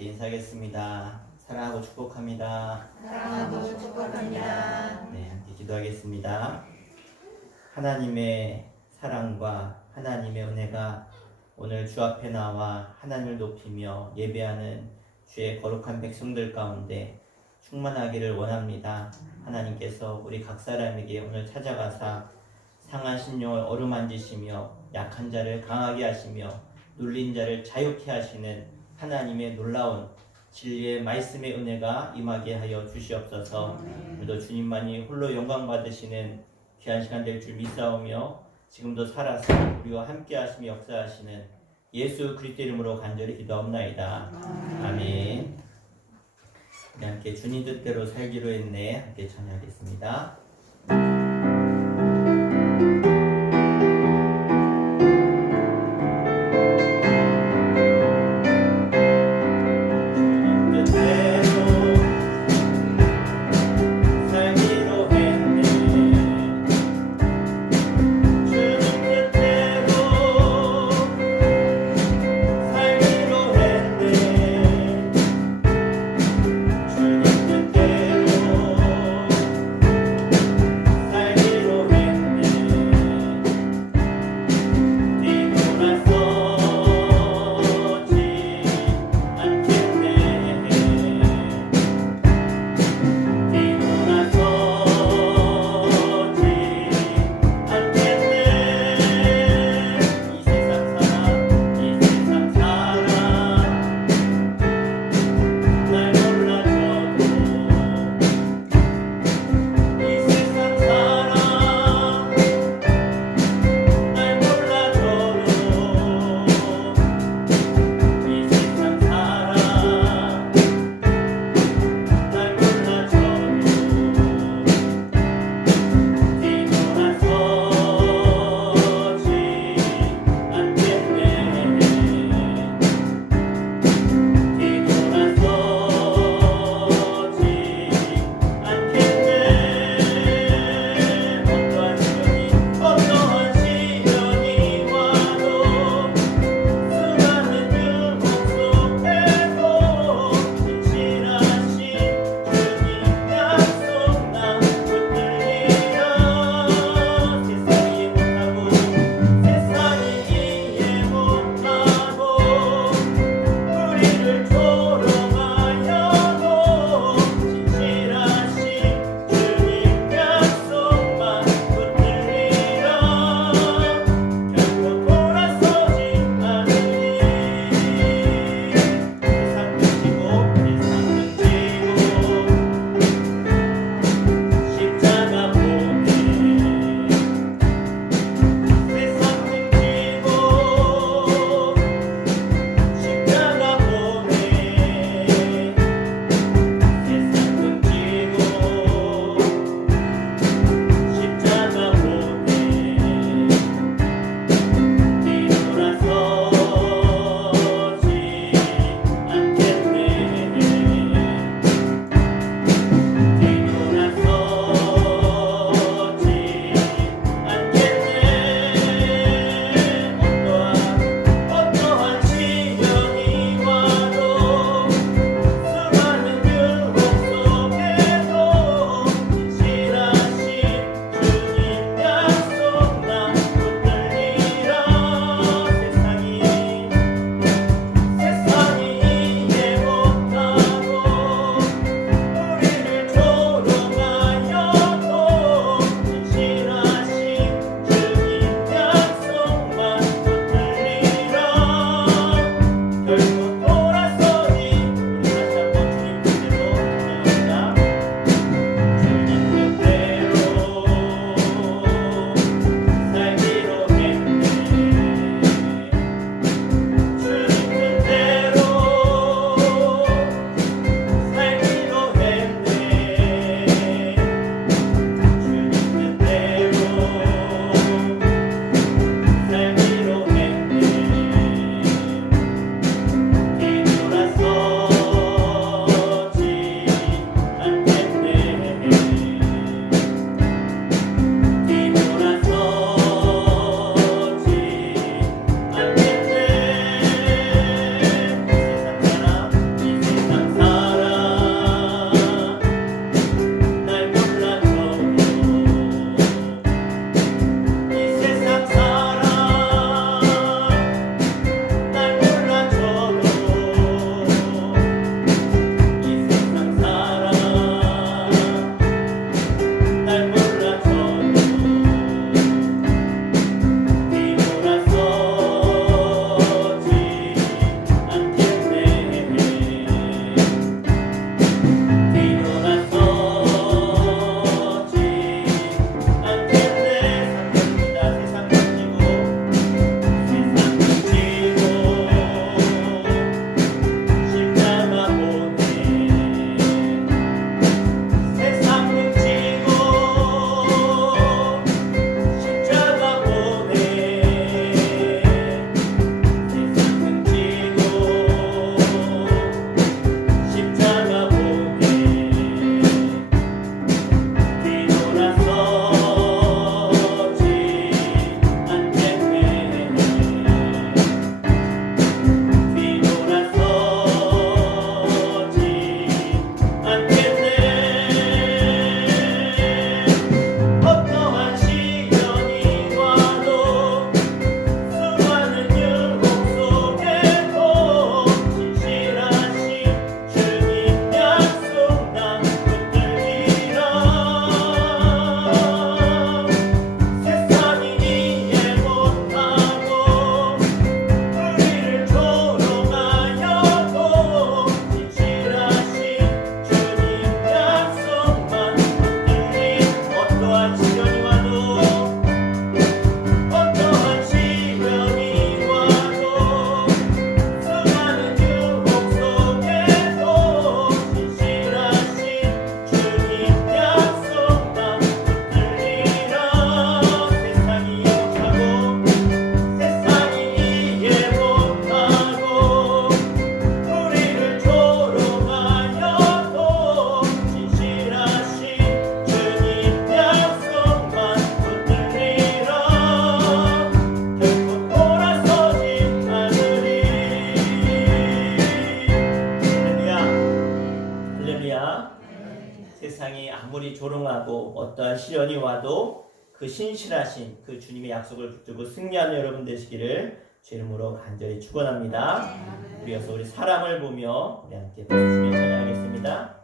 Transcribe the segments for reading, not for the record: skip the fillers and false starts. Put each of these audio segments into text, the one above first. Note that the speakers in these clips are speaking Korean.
함께 인사하겠습니다. 사랑하고 축복합니다. 사랑하고 축복합니다. 네, 함께 기도하겠습니다. 하나님의 사랑과 하나님의 은혜가 오늘 주 앞에 나와 하나님을 높이며 예배하는 주의 거룩한 백성들 가운데 충만하기를 원합니다. 하나님께서 우리 각 사람에게 오늘 찾아가사 상한 심령을 어루만지시며 약한 자를 강하게 하시며 눌린 자를 자유케 하시는 하나님의 놀라운 진리의 말씀의 은혜가 임하게 하여 주시옵소서. 오늘도 주님만이 홀로 영광 받으시는 귀한 시간 될 줄 믿사오며 지금도 살아서 우리와 함께 하시며 역사하시는 예수 그리스도 이름으로 간절히 기도하옵나이다. 아멘. 우리 함께 주님 뜻대로 살기로 했네. 함께 찬양하겠습니다. 주님 강하고 어떠한 시련이 와도 그 신실하신 그 주님의 약속을 붙들고 승리하는 여러분 되시기를 주 이름으로 간절히 축원합니다. 우리여서 우리 사람을 보며 우리 함께 박수 치며 찬양하겠습니다.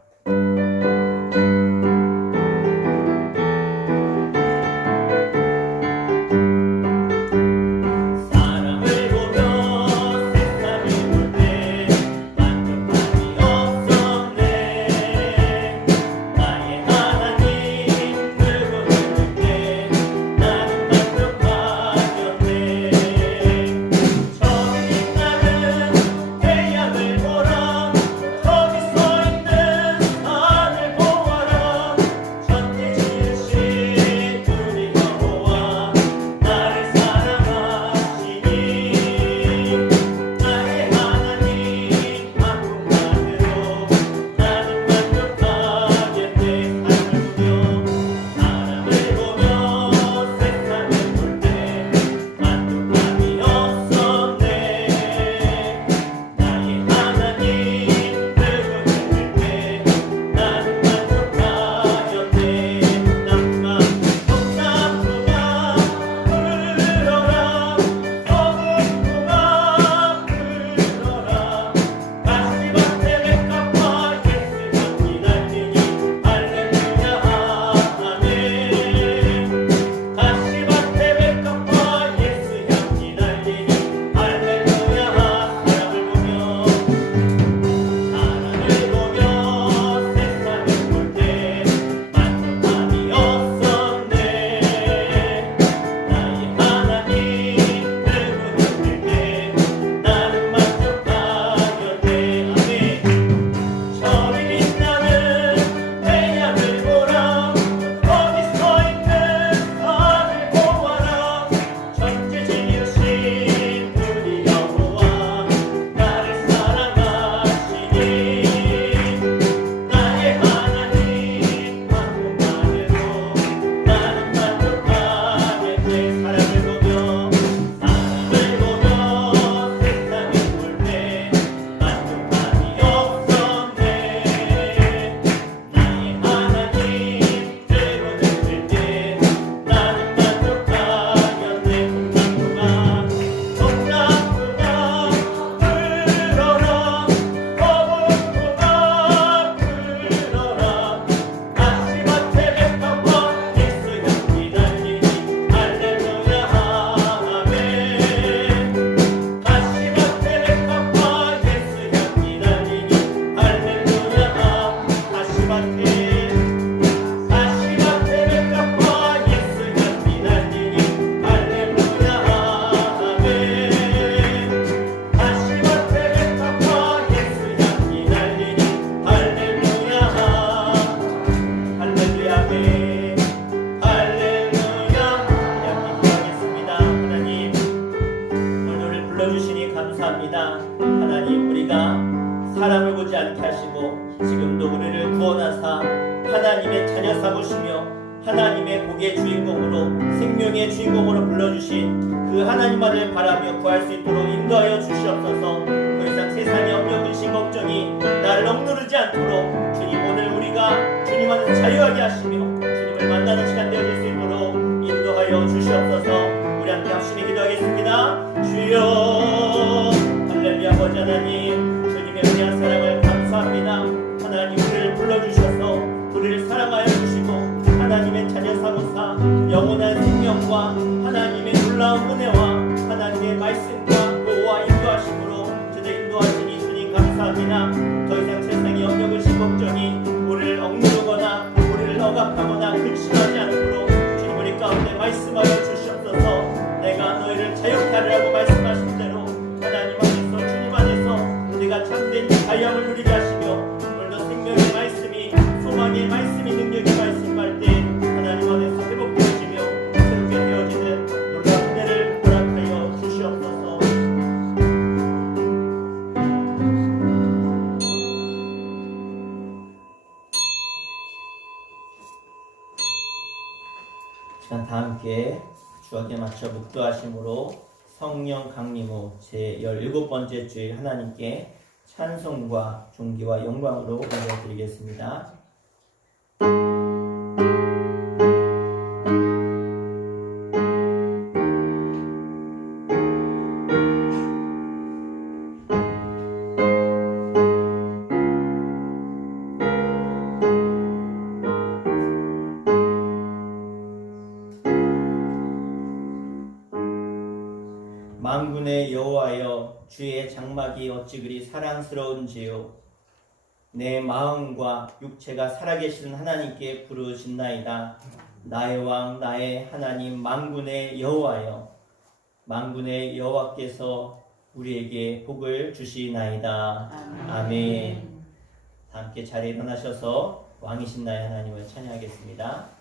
감사합니다. 하나님, 우리가 사람을 보지 않게 하시고 지금도 우리를 구원하사 하나님의 자녀 삼으시며 하나님의 복의 주인공으로 생명의 주인공으로 불러주신 그 하나님만을 바라며 구할 수 있도록 인도하여 주시옵소서. 더 이상 세상의 염려 근심 걱정이 나를 억누르지 않도록 주님, 오늘 우리가 주님 안에서 자유하게 하시며 주님을 만나는 시간 되어질 수 있도록 인도하여 주시옵소서. 우리 함께 합심히 기도하겠습니다. 주여, 할렐루야. 아버지 하나님, 주님의 은혜한 사랑을 감사합니다. 하나님, 우리를 불러주셔서 우리를 사랑하여 주시고 하나님의 자녀 삼으사 영원한 생명과 하나님의 놀라운 은혜와 하나님의 말씀과 보호와 인도하심으로 저들 인도하시니 주님 감사합니다. 더 이상 세상의 염려 근심 걱정이 우리를 억누르거나 우리를 억압하거나 근심하지 않도록 주님 우리 가운데 말씀하여 주시옵소서. 내가 너희를 자유케 하리라고 말씀하신 대로 하나님 안에서 주님 안에서 우리가 참된 자유함을 누리게 하시며 오늘도 생명의 말씀이 소망의 말씀이 능력의 말씀할 때 하나님 안에서 회복되어지며 새롭게 되어지는 놀라운 은혜를 허락하여 주시옵소서. 시간 다 함께 주악에 맞춰 묵도하심으로 성령 강림 후 제17번째 주일 하나님께 찬송과 존귀와 영광으로 올려드리겠습니다. 여호와여 주의 장막이 어찌 그리 사랑스러운지요. 내 마음과 육체가 살아계시는 하나님께 부르짖나이다. 나의 왕 나의 하나님 만군의 여호와여 만군의 여호와께서 우리에게 복을 주시나이다. 아멘. 다 함께 자리에 일어나셔서 왕이신 나의 하나님을 찬양하겠습니다.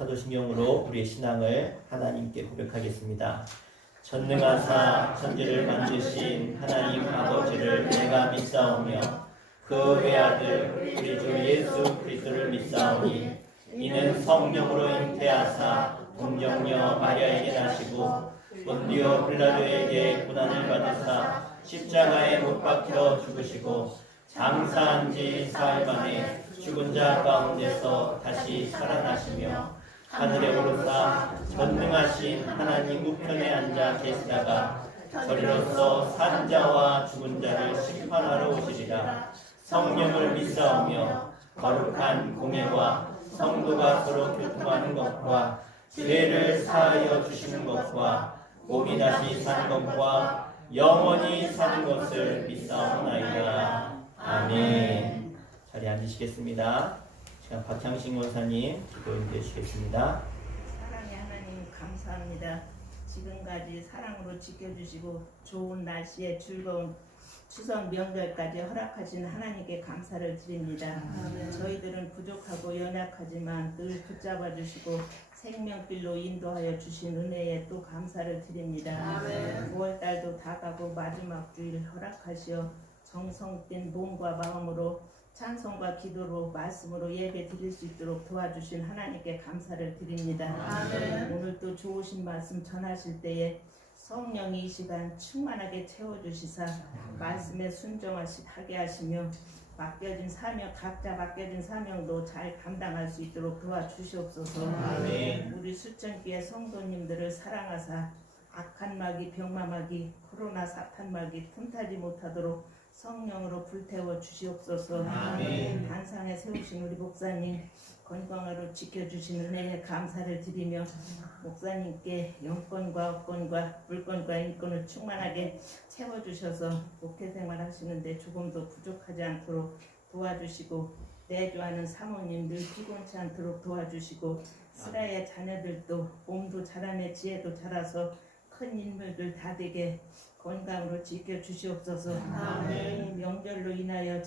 사도신경으로 우리의 신앙을 하나님께 고백하겠습니다. 전능하사 천지를 만드신 하나님 아버지를 내가 믿사오며 그 외아들 우리 주 예수 그리스도를 믿사오니 이는 성령으로 잉태하사 동정녀 마리아에게 나시고 본디오 빌라도에게 고난을 받으사 십자가에 못 박혀 죽으시고 장사한 지 사흘 만에 죽은 자 가운데서 다시 살아나시며 하늘에 오르사 전능하신 하나님 우편에 앉아 계시다가 저리로서 산 자와 죽은 자를 심판하러 오시리라. 성령을 믿사오며 거룩한 공예와 성도가 서로 교통하는 것과 죄를 사하여 주시는 것과 몸이 다시 사는 것과 영원히 사는 것을 믿사오나이다. 아멘. 자리에 앉으시겠습니다. 지금 박향식 원사님 기도해 주시겠습니다. 사랑의 하나님 감사합니다. 지금까지 사랑으로 지켜주시고 좋은 날씨에 즐거운 추석 명절까지 허락하신 하나님께 감사를 드립니다. 저희들은 부족하고 연약하지만 늘 붙잡아 주시고 생명길로 인도하여 주신 은혜에 또 감사를 드립니다. 9월달도 다가고 마지막 주일 허락하시어 정성된 몸과 마음으로 찬송과 기도로 말씀으로 예배 드릴 수 있도록 도와주신 하나님께 감사를 드립니다. 오늘 또 좋으신 말씀 전하실 때에 성령이 이 시간 충만하게 채워주시사 말씀에 순종하게 하시며 맡겨진 사명, 각자 맡겨진 사명도 잘 감당할 수 있도록 도와주시옵소서. 우리 수천기의 성도님들을 사랑하사 악한 마귀, 병마마귀, 코로나 사탄마귀 틈타지 못하도록 성령으로 불태워 주시옵소서. 단상에 세우신 우리 목사님 건강으로 지켜주신 은혜에 감사를 드리며 목사님께 영권과 업권과 물권과 인권을 충만하게 채워주셔서 목회생활 하시는데 조금도 부족하지 않도록 도와주시고 내조하는 사모님들 피곤치 않도록 도와주시고 스라의 자녀들도 몸도 자라매 지혜도 자라서 큰 인물들 다 되게 건강으로 지켜주시옵소서. 명절로 인하여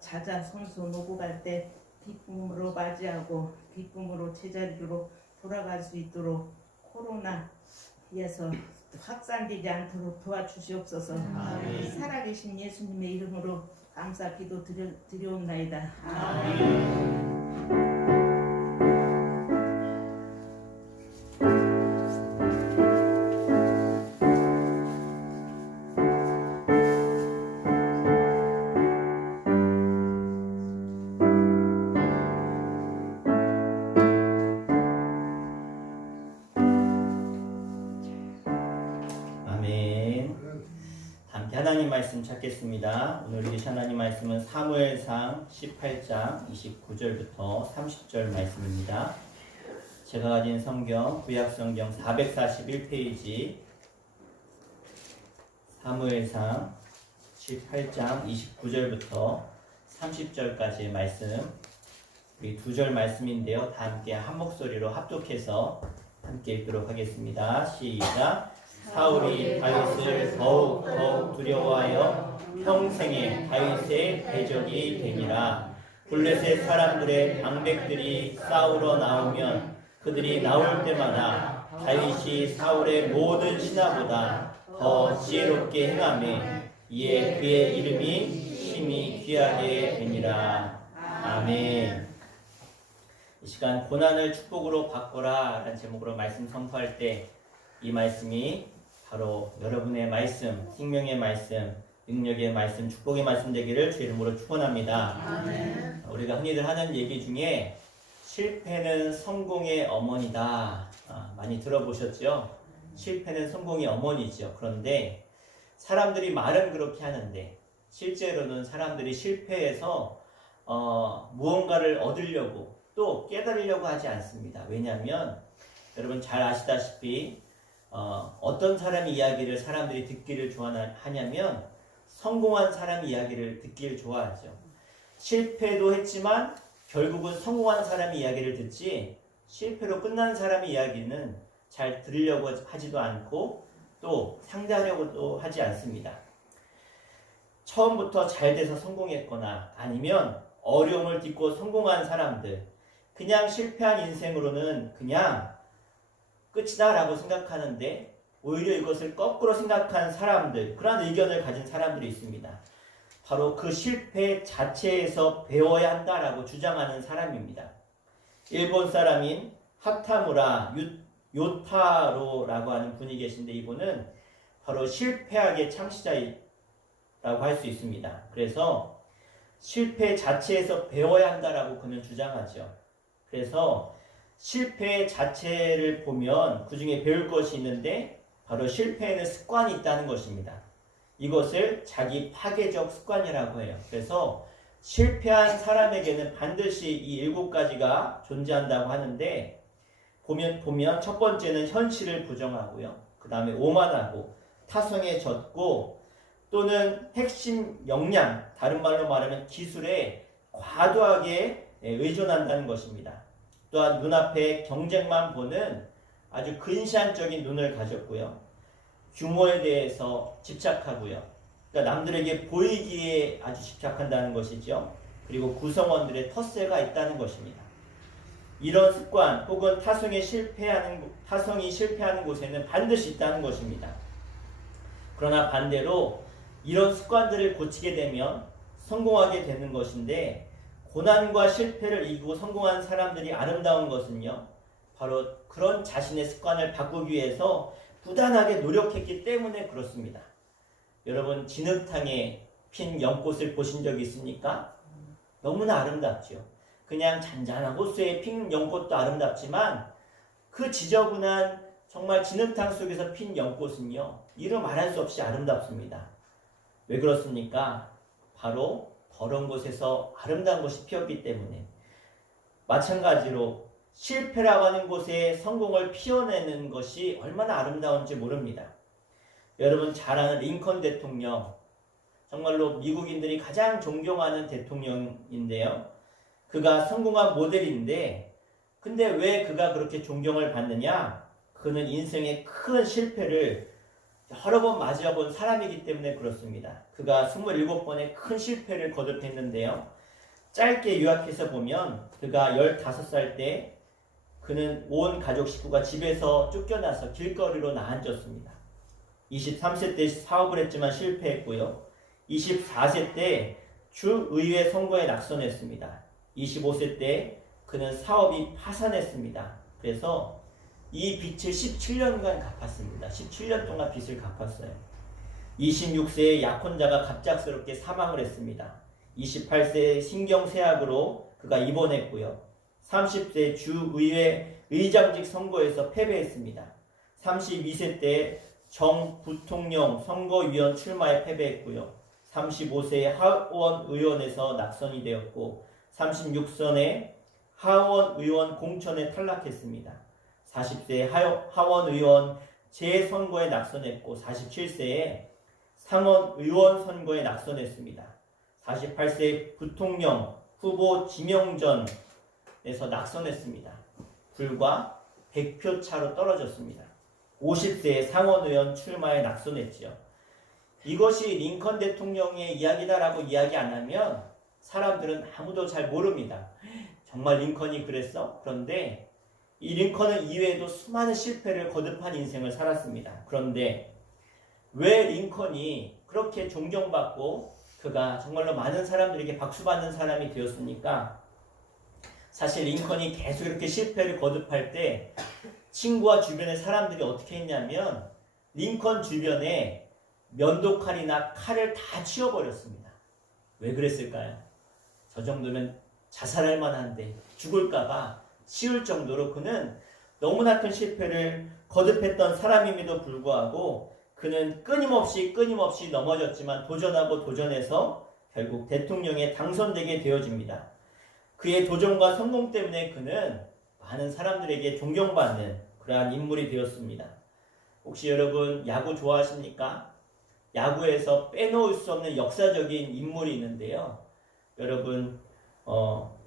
자자손손 오고 갈 때 기쁨으로 맞이하고 기쁨으로 제자리로 돌아갈 수 있도록 코로나에서 확산되지 않도록 도와주시옵소서. 살아계신 예수님의 이름으로 감사 기도 드리옵나이다. 말씀 찾겠습니다. 오늘 읽으신 하나님 말씀은 사무엘상 18장 29절부터 30절 말씀입니다. 제가 가진 성경 구약성경 441페이지 사무엘상 18장 29절부터 30절까지의 말씀, 우리 두 절 말씀인데요. 다 함께 한 목소리로 합독해서 함께 읽도록 하겠습니다. 시작. 사울이 다윗을 더욱 두려워하여 평생에 다윗의 대적이 되니라. 블레셋 사람들의 방백들이 싸우러 나오면 그들이 나올 때마다 다윗이 사울의 모든 신하보다 더 지혜롭게 행하며 이에 그의 이름이 심히 귀하게 되니라. 아멘. 이 시간 고난을 축복으로 바꿔라 라는 제목으로 말씀 선포할 때 이 말씀이 바로 여러분의 말씀, 생명의 말씀, 능력의 말씀, 축복의 말씀 되기를 주 이름으로 축원합니다. 아멘. 우리가 흔히들 하는 얘기 중에 실패는 성공의 어머니다. 많이 들어보셨죠? 실패는 성공의 어머니죠. 그런데 사람들이 말은 그렇게 하는데 실제로는 사람들이 실패해서 무언가를 얻으려고 또 깨달으려고 하지 않습니다. 왜냐하면 여러분 잘 아시다시피 어떤 사람의 이야기를 사람들이 듣기를 좋아하냐면 성공한 사람 이야기를 듣기를 좋아하죠. 실패도 했지만 결국은 성공한 사람의 이야기를 듣지 실패로 끝난 사람의 이야기는 잘 들으려고 하지도 않고 또 상대하려고도 하지 않습니다. 처음부터 잘 돼서 성공했거나 아니면 어려움을 딛고 성공한 사람들, 그냥 실패한 인생으로는 그냥 끝이다 라고 생각하는데 오히려 이것을 거꾸로 생각한 사람들, 그런 의견을 가진 사람들이 있습니다. 바로 그 실패 자체에서 배워야 한다라고 주장하는 사람입니다. 일본 사람인 하타무라 요타로라고 하는 분이 계신데 이분은 바로 실패학의 창시자라고 할 수 있습니다. 그래서 실패 자체에서 배워야 한다라고 그는 주장하죠. 그래서 실패 자체를 보면 그 중에 배울 것이 있는데 바로 실패에는 습관이 있다는 것입니다. 이것을 자기 파괴적 습관이라고 해요. 그래서 실패한 사람에게는 반드시 이 7가지가 존재한다고 하는데 보면 첫 번째는 현실을 부정하고요. 그 다음에 오만하고 타성에 젖고 또는 핵심 역량, 다른 말로 말하면 기술에 과도하게 의존한다는 것입니다. 또한 눈앞에 경쟁만 보는 아주 근시안적인 눈을 가졌고요. 규모에 대해서 집착하고요. 그러니까 남들에게 보이기에 아주 집착한다는 것이죠. 그리고 구성원들의 텃세가 있다는 것입니다. 이런 습관 혹은 타성이 실패하는 곳에는 반드시 있다는 것입니다. 그러나 반대로 이런 습관들을 고치게 되면 성공하게 되는 것인데 고난과 실패를 이기고 성공한 사람들이 아름다운 것은요, 바로 그런 자신의 습관을 바꾸기 위해서 부단하게 노력했기 때문에 그렇습니다. 여러분 진흙탕에 핀 연꽃을 보신 적이 있습니까? 너무나 아름답죠. 그냥 잔잔한 호수에 핀 연꽃도 아름답지만 그 지저분한 정말 진흙탕 속에서 핀 연꽃은요, 이루 말할 수 없이 아름답습니다. 왜 그렇습니까? 바로 더러운 곳에서 아름다운 것이 피었기 때문에. 마찬가지로 실패라고 하는 곳에 성공을 피워내는 것이 얼마나 아름다운지 모릅니다. 여러분 잘 아는 링컨 대통령, 정말로 미국인들이 가장 존경하는 대통령인데요. 그가 성공한 모델인데 근데 왜 그가 그렇게 존경을 받느냐? 그는 인생의 큰 실패를 여러 번 맞아본 사람이기 때문에 그렇습니다. 그가 27번의 큰 실패를 거듭했는데요. 짧게 요약해서 보면 그가 15살 때 그는 온 가족 식구가 집에서 쫓겨나서 길거리로 나앉았습니다. 23세 때 사업을 했지만 실패했고요. 24세 때 주의회 선거에 낙선했습니다. 25세 때 그는 사업이 파산했습니다. 그래서 이 빚을 17년간 갚았습니다. 17년 동안 빚을 갚았어요. 26세에 약혼자가 갑작스럽게 사망을 했습니다. 28세에 신경쇠약으로 그가 입원했고요. 30세 주의회 의장직 선거에서 패배했습니다. 32세 때 정부통령 선거위원 출마에 패배했고요. 35세에 하원 의원에서 낙선이 되었고 36선에 하원 의원 공천에 탈락했습니다. 40세에 하원 의원 재선거에 낙선했고 47세에 상원 의원 선거에 낙선했습니다. 48세 부통령 후보 지명전에서 낙선했습니다. 불과 100표 차로 떨어졌습니다. 50세에 상원의원 출마에 낙선했지요. 이것이 링컨 대통령의 이야기다라고 이야기 안 하면 사람들은 아무도 잘 모릅니다. 정말 링컨이 그랬어? 그런데 이 링컨은 이외에도 수많은 실패를 거듭한 인생을 살았습니다. 그런데 왜 링컨이 그렇게 존경받고 그가 정말로 많은 사람들에게 박수받는 사람이 되었습니까? 사실 링컨이 계속 이렇게 실패를 거듭할 때 친구와 주변의 사람들이 어떻게 했냐면 링컨 주변에 면도칼이나 칼을 다 치워버렸습니다. 왜 그랬을까요? 저 정도면 자살할 만한데 죽을까봐 치울 정도로 그는 너무나 큰 실패를 거듭했던 사람임에도 불구하고 그는 끊임없이 넘어졌지만 도전하고 도전해서 결국 대통령에 당선되게 되어집니다. 그의 도전과 성공 때문에 그는 많은 사람들에게 존경받는 그러한 인물이 되었습니다. 혹시 여러분 야구 좋아하십니까? 야구에서 빼놓을 수 없는 역사적인 인물이 있는데요. 여러분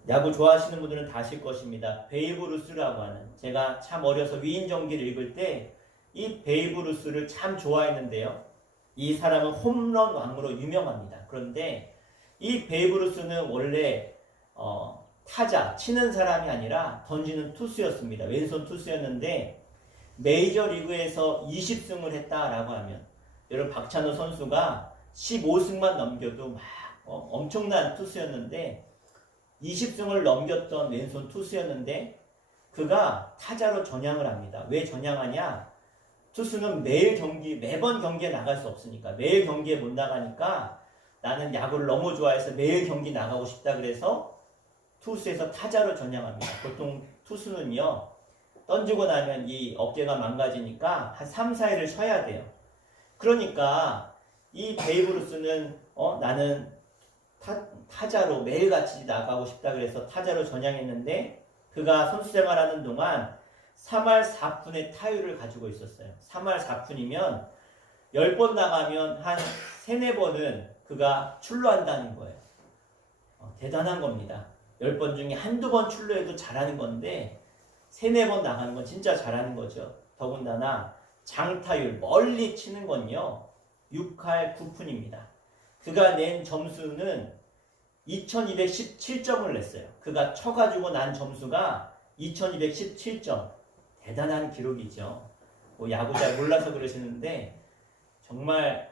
야구 좋아하시는 분들은 다 아실 것입니다. 베이브 루스라고 하는, 제가 참 어려서 위인전기를 읽을 때 이 베이브 루스를 참 좋아했는데요. 이 사람은 홈런 왕으로 유명합니다. 그런데 이 베이브 루스는 원래 타자, 치는 사람이 아니라 던지는 투수였습니다. 왼손 투수였는데 메이저리그에서 20승을 했다라고 하면, 여러분 박찬호 선수가 15승만 넘겨도 막 엄청난 투수였는데 20승을 넘겼던 왼손 투수였는데 그가 타자로 전향을 합니다. 왜 전향하냐? 투수는 매번 경기에 나갈 수 없으니까, 매일 경기에 못 나가니까 나는 야구를 너무 좋아해서 매일 경기 나가고 싶다 그래서 투수에서 타자로 전향합니다. 보통 투수는요, 던지고 나면 이 어깨가 망가지니까 한 3, 4일을 쉬어야 돼요. 그러니까 이 베이브 루스는 나는 타자로 매일같이 나가고 싶다 그래서 타자로 전향했는데 그가 선수 생활하는 동안 3할 4푼의 타율을 가지고 있었어요. 3할 4푼이면 10번 나가면 한 3, 4번은 그가 출루한다는 거예요. 대단한 겁니다. 10번 중에 한두 번 출루해도 잘하는 건데 3, 4번 나가는 건 진짜 잘하는 거죠. 더군다나 장타율, 멀리 치는 건요 6할 9푼입니다. 그가 낸 점수는 2217점을 냈어요. 그가 쳐가지고 난 점수가 2217점. 대단한 기록이죠. 야구 잘 몰라서 그러시는데 정말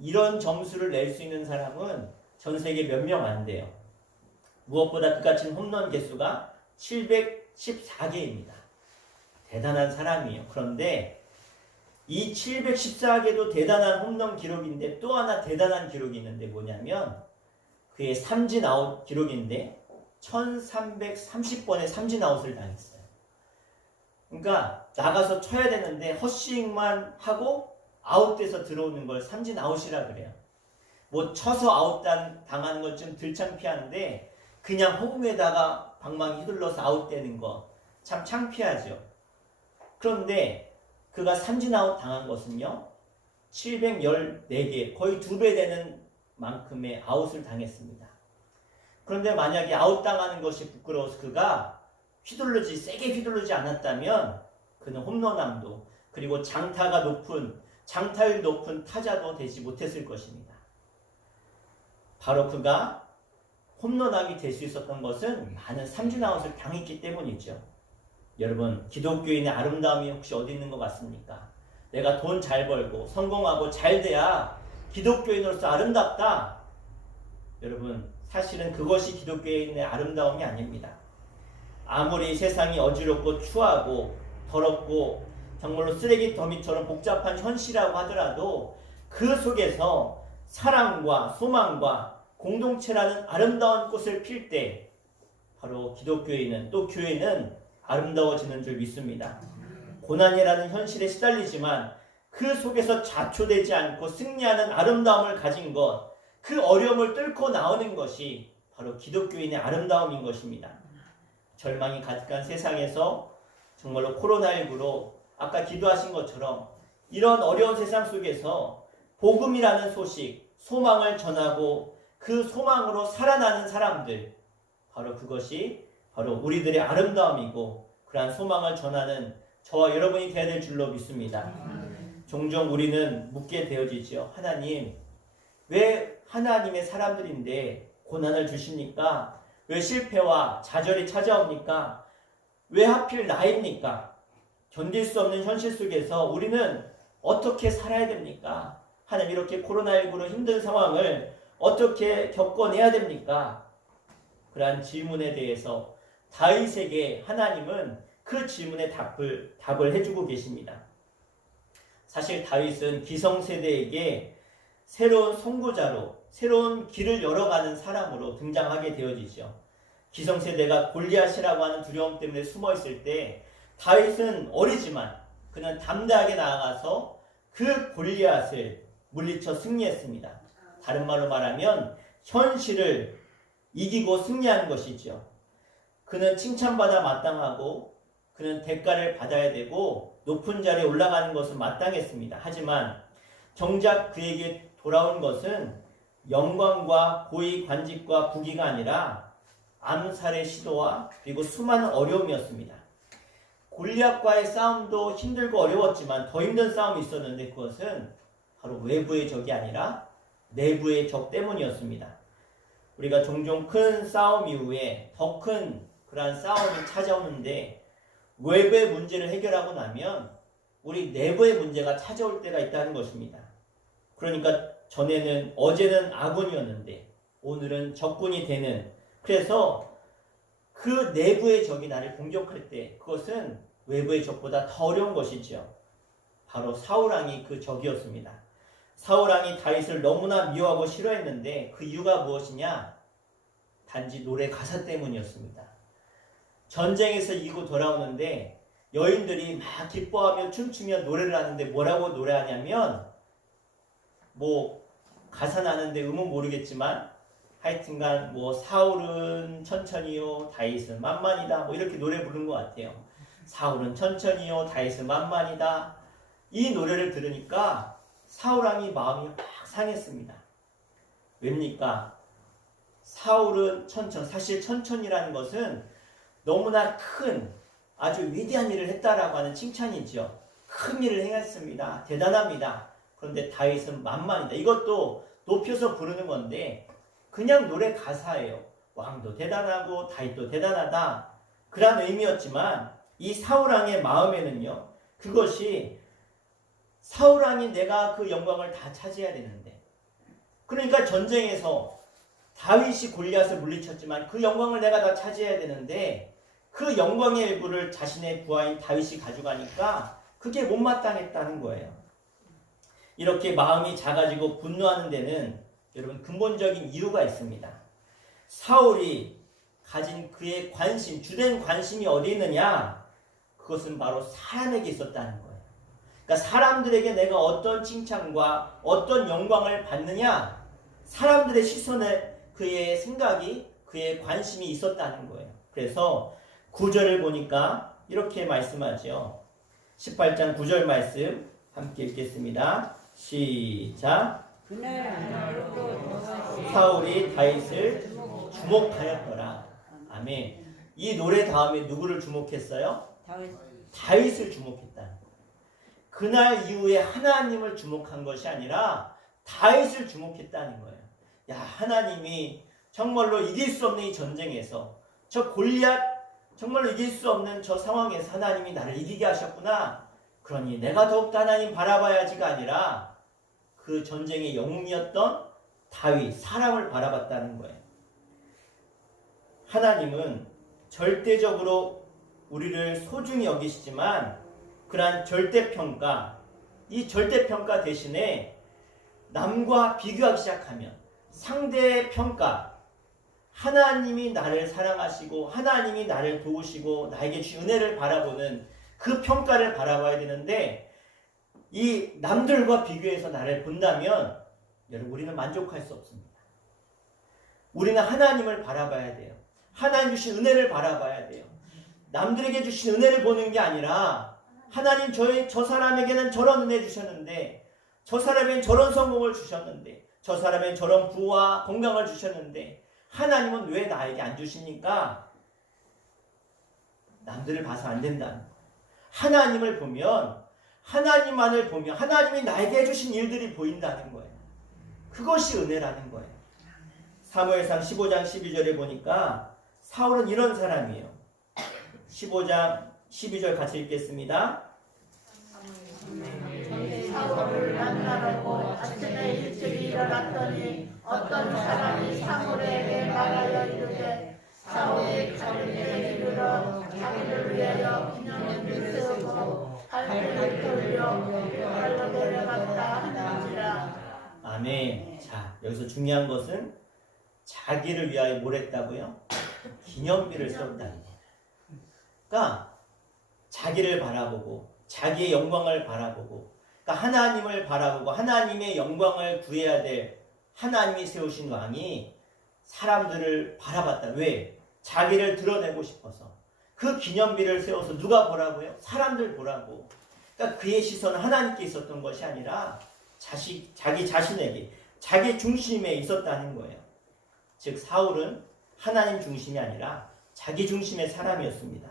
이런 점수를 낼 수 있는 사람은 전 세계 몇 명 안 돼요. 무엇보다 그가 친 홈런 개수가 714개입니다. 대단한 사람이에요. 그런데 이 714개도 대단한 홈런 기록인데 또 하나 대단한 기록이 있는데 뭐냐면 그의 삼진 아웃 기록인데 1330번의 삼진 아웃을 당했어요. 그러니까 나가서 쳐야 되는데 헛스윙만 하고 아웃돼서 들어오는 걸 삼진 아웃이라 그래요. 뭐 쳐서 아웃 당하는 건 좀 덜 창피한데 그냥 허공에다가 방망이 휘둘러서 아웃되는 거 참 창피하죠. 그런데 그가 삼진 아웃 당한 것은요 714개, 거의 2배 되는 만큼의 아웃을 당했습니다. 그런데 만약에 아웃 당하는 것이 부끄러워서 그가 세게 휘두르지 않았다면 그는 홈런왕도, 그리고 장타율 높은 타자도 되지 못했을 것입니다. 바로 그가 홈런왕이 될 수 있었던 것은 많은 삼진 아웃을 당했기 때문이죠. 여러분, 기독교인의 아름다움이 혹시 어디 있는 것 같습니까? 내가 돈 잘 벌고 성공하고 잘 돼야 기독교인으로서 아름답다. 여러분, 사실은 그것이 기독교인의 아름다움이 아닙니다. 아무리 세상이 어지럽고 추하고 더럽고 정말로 쓰레기 더미처럼 복잡한 현실이라고 하더라도 그 속에서 사랑과 소망과 공동체라는 아름다운 꽃을 필 때 바로 기독교인은, 또 교회는 아름다워지는 줄 믿습니다. 고난이라는 현실에 시달리지만 그 속에서 좌초되지 않고 승리하는 아름다움을 가진 것, 그 어려움을 뚫고 나오는 것이 바로 기독교인의 아름다움인 것입니다. 절망이 가득한 세상에서 정말로 코로나19로 아까 기도하신 것처럼 이런 어려운 세상 속에서 복음이라는 소식, 소망을 전하고 그 소망으로 살아나는 사람들, 바로 그것이 바로 우리들의 아름다움이고 그러한 소망을 전하는 저와 여러분이 되어야 될 줄로 믿습니다. 종종 우리는 묻게 되어지죠. 하나님, 왜 하나님의 사람들인데 고난을 주십니까? 왜 실패와 좌절이 찾아옵니까? 왜 하필 나입니까? 견딜 수 없는 현실 속에서 우리는 어떻게 살아야 됩니까? 하나님, 이렇게 코로나19로 힘든 상황을 어떻게 겪어내야 됩니까? 그러한 질문에 대해서 다윗에게 하나님은 그 질문에 답을 해주고 계십니다. 사실 다윗은 기성세대에게 새로운 선구자로 새로운 길을 열어가는 사람으로 등장하게 되어지죠. 기성세대가 골리앗이라고 하는 두려움 때문에 숨어있을 때 다윗은 어리지만 그는 담대하게 나아가서 그 골리앗을 물리쳐 승리했습니다. 다른 말로 말하면 현실을 이기고 승리하는 것이죠. 그는 칭찬받아 마땅하고 그는 대가를 받아야 되고 높은 자리에 올라가는 것은 마땅했습니다. 하지만 정작 그에게 돌아온 것은 영광과 고위 관직과 부귀가 아니라 암살의 시도와 그리고 수많은 어려움이었습니다. 골리앗과의 싸움도 힘들고 어려웠지만 더 힘든 싸움이 있었는데 그것은 바로 외부의 적이 아니라 내부의 적 때문이었습니다. 우리가 종종 큰 싸움 이후에 더 큰 그러한 싸움이 찾아오는데 외부의 문제를 해결하고 나면 우리 내부의 문제가 찾아올 때가 있다는 것입니다. 그러니까 어제는 아군이었는데 오늘은 적군이 되는, 그래서 그 내부의 적이 나를 공격할 때 그것은 외부의 적보다 더 어려운 것이죠. 바로 사울왕이 그 적이었습니다. 사울왕이 다윗을 너무나 미워하고 싫어했는데 그 이유가 무엇이냐? 단지 노래 가사 때문이었습니다. 전쟁에서 이기고 돌아오는데 여인들이 막 기뻐하며 춤추며 노래를 하는데 뭐라고 노래하냐면 가사는 아는데 음은 모르겠지만 하여튼간 사울은 천천히요 다윗은 만만이다 이렇게 노래 부른 것 같아요. 사울은 천천히요 다윗은 만만이다. 이 노래를 들으니까 사울왕이 마음이 확 상했습니다. 왜입니까? 사울은 사실 천천히라는 것은 너무나 큰 아주 위대한 일을 했다라고 하는 칭찬이죠. 큰 일을 행했습니다. 대단합니다. 그런데 다윗은 만만이다. 이것도 높여서 부르는 건데 그냥 노래 가사예요. 왕도 대단하고 다윗도 대단하다. 그런 의미였지만 이 사울왕의 마음에는요. 그것이 사울왕이 내가 그 영광을 다 차지해야 되는데, 그러니까 전쟁에서 다윗이 골리앗을 물리쳤지만 그 영광을 내가 다 차지해야 되는데 그 영광의 일부를 자신의 부하인 다윗이 가져가니까 그게 못마땅했다는 거예요. 이렇게 마음이 작아지고 분노하는 데는 여러분 근본적인 이유가 있습니다. 사울이 가진 그의 관심, 주된 관심이 어디 있느냐? 그것은 바로 사람에게 있었다는 거예요. 그러니까 사람들에게 내가 어떤 칭찬과 어떤 영광을 받느냐? 사람들의 시선에 그의 생각이, 그의 관심이 있었다는 거예요. 그래서 9절을 보니까 이렇게 말씀하죠. 18장 9절 말씀 함께 읽겠습니다. 시작. 사울이 다윗을 주목하였더라. 아멘. 이 노래 다음에 누구를 주목했어요? 다윗을 주목했다는 거예요. 그날 이후에 하나님을 주목한 것이 아니라 다윗을 주목했다는 거예요. 야, 하나님이 정말로 이길 수 없는 이 전쟁에서, 저 골리앗 정말로 이길 수 없는 저 상황에서 하나님이 나를 이기게 하셨구나. 그러니 내가 더욱더 하나님 바라봐야지가 아니라 그 전쟁의 영웅이었던 다윗, 사람을 바라봤다는 거예요. 하나님은 절대적으로 우리를 소중히 여기시지만 그러한 절대평가, 이 절대평가 대신에 남과 비교하기 시작하면 상대의 평가, 하나님이 나를 사랑하시고 하나님이 나를 도우시고 나에게 주신 은혜를 바라보는 그 평가를 바라봐야 되는데, 이 남들과 비교해서 나를 본다면 여러분 우리는 만족할 수 없습니다. 우리는 하나님을 바라봐야 돼요. 하나님 주신 은혜를 바라봐야 돼요. 남들에게 주신 은혜를 보는 게 아니라 하나님 저 사람에게는 저런 은혜 주셨는데, 저 사람에게는 저런 성공을 주셨는데, 저 사람에게는 저런 부와 건강을 주셨는데 하나님은 왜 나에게 안 주십니까? 남들을 봐서 안 된다는 거예요. 하나님을 보면, 하나님만을 보면 하나님이 나에게 해주신 일들이 보인다는 거예요. 그것이 은혜라는 거예요. 사무엘상 15장 12절에 보니까 사울은 이런 사람이에요. 15장 12절 같이 읽겠습니다. 사울을 만나려고 아침에 일찍 일어났더니 어떤 사람이 사울에게 말하여 이르되 사울이 갈릴리에 이르러 자기를 위하여 기념비를 세우고 갈대를 돌려 발로 내려갔다 하는지라. 아멘. 자, 여기서 중요한 것은 자기를 위하여 뭘 했다고요? 기념비를 세웠다는 거예요. 그러니까 자기를 바라보고 자기의 영광을 바라보고, 그러니까 하나님을 바라보고 하나님의 영광을 구해야 될 하나님이 세우신 왕이 사람들을 바라봤다. 왜? 자기를 드러내고 싶어서. 그 기념비를 세워서 누가 보라고요? 사람들 보라고. 그러니까 그의 시선은 하나님께 있었던 것이 아니라 자기 자신에게, 자기 중심에 있었다는 거예요. 즉 사울은 하나님 중심이 아니라 자기 중심의 사람이었습니다.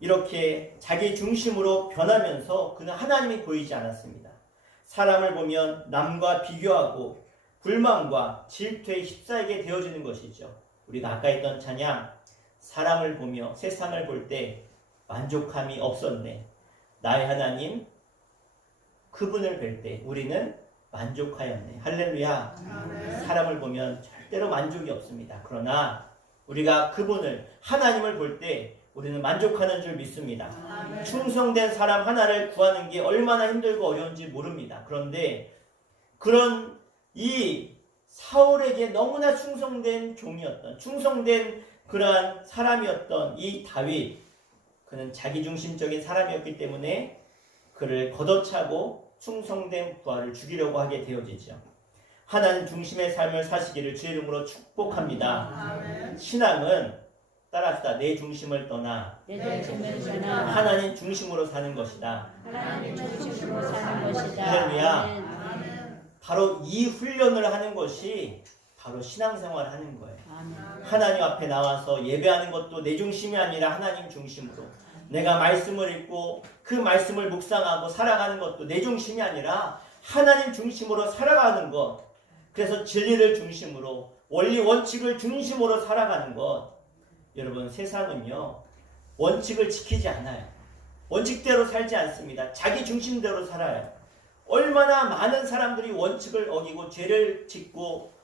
이렇게 자기 중심으로 변하면서 그는 하나님이 보이지 않았습니다. 사람을 보면 남과 비교하고 불만과 질투에 휩싸이게 되어지는 것이죠. 우리가 아까 했던 찬양, 사람을 보며 세상을 볼 때 만족함이 없었네. 나의 하나님 그분을 뵐 때 우리는 만족하였네. 할렐루야. 사람을 보면 절대로 만족이 없습니다. 그러나 우리가 그분을, 하나님을 볼 때 우리는 만족하는 줄 믿습니다. 충성된 사람 하나를 구하는 게 얼마나 힘들고 어려운지 모릅니다. 그런데 그런 이 사울에게 너무나 충성된 종이었던, 충성된 그러한 사람이었던 이 다윗, 그는 자기중심적인 사람이었기 때문에 그를 걷어차고 충성된 부하를 죽이려고 하게 되어지죠. 하나님 중심의 삶을 사시기를 주의 이름으로 축복합니다. 신앙은 따라합시다. 내 중심을 떠나 하나님 중심으로 사는 것이다. 할렐루야. 바로 이 훈련을 하는 것이 바로 신앙생활을 하는 거예요. 하나님 앞에 나와서 예배하는 것도 내 중심이 아니라 하나님 중심으로, 내가 말씀을 읽고 그 말씀을 묵상하고 살아가는 것도 내 중심이 아니라 하나님 중심으로 살아가는 것, 그래서 진리를 중심으로, 원리 원칙을 중심으로 살아가는 것. 여러분, 세상은요 원칙을 지키지 않아요. 원칙대로 살지 않습니다. 자기 중심대로 살아요. 얼마나 많은 사람들이 원칙을 어기고 죄를 짓고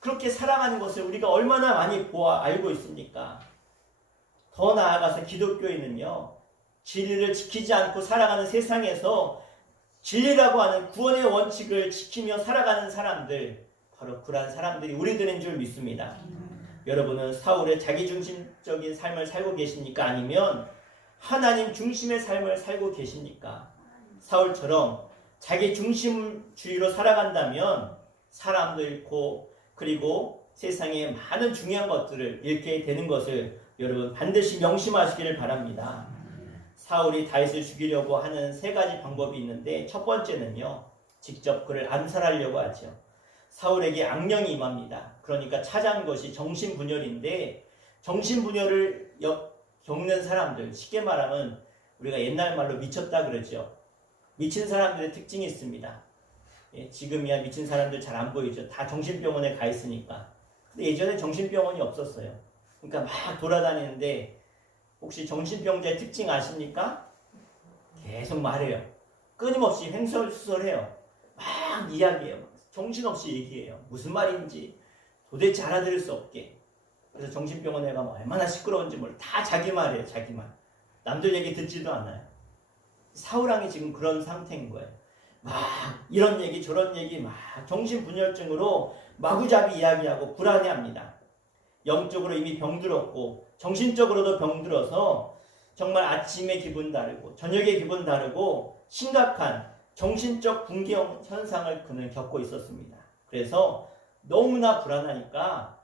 그렇게 살아가는 것을 우리가 얼마나 많이 알고 있습니까? 더 나아가서 기독교인은요, 진리를 지키지 않고 살아가는 세상에서 진리라고 하는 구원의 원칙을 지키며 살아가는 사람들, 바로 그러한 사람들이 우리들인 줄 믿습니다. 여러분은 사울의 자기중심적인 삶을 살고 계십니까? 아니면 하나님 중심의 삶을 살고 계십니까? 사울처럼 자기 중심주의로 살아간다면 사람도 잃고 그리고 세상에 많은 중요한 것들을 잃게 되는 것을 여러분 반드시 명심하시기를 바랍니다. 사울이 다윗을 죽이려고 하는 세 가지 방법이 있는데, 첫 번째는요, 직접 그를 암살하려고 하죠. 사울에게 악령이 임합니다. 그러니까 찾아온 것이 정신분열인데, 정신분열을 겪는 사람들, 쉽게 말하면 우리가 옛날 말로 미쳤다 그러죠. 미친 사람들의 특징이 있습니다. 예, 지금이야 미친 사람들 잘 안 보이죠. 다 정신병원에 가 있으니까. 근데 예전에 정신병원이 없었어요. 그러니까 막 돌아다니는데, 혹시 정신병자의 특징 아십니까? 계속 말해요. 끊임없이 횡설수설해요. 막 이야기해요. 정신없이 얘기해요. 무슨 말인지 도대체 알아들을 수 없게. 그래서 정신병원에 가면 얼마나 시끄러운지 몰라. 다 자기 말이에요. 자기 말. 남들 얘기 듣지도 않아요. 사울왕이 지금 그런 상태인 거예요. 막 이런 얘기 저런 얘기 막 정신분열증으로 마구잡이 이야기하고 불안해합니다. 영적으로 이미 병들었고 정신적으로도 병들어서 정말 아침에 기분 다르고 저녁에 기분 다르고 심각한 정신적 붕괴 현상을 그는 겪고 있었습니다. 그래서 너무나 불안하니까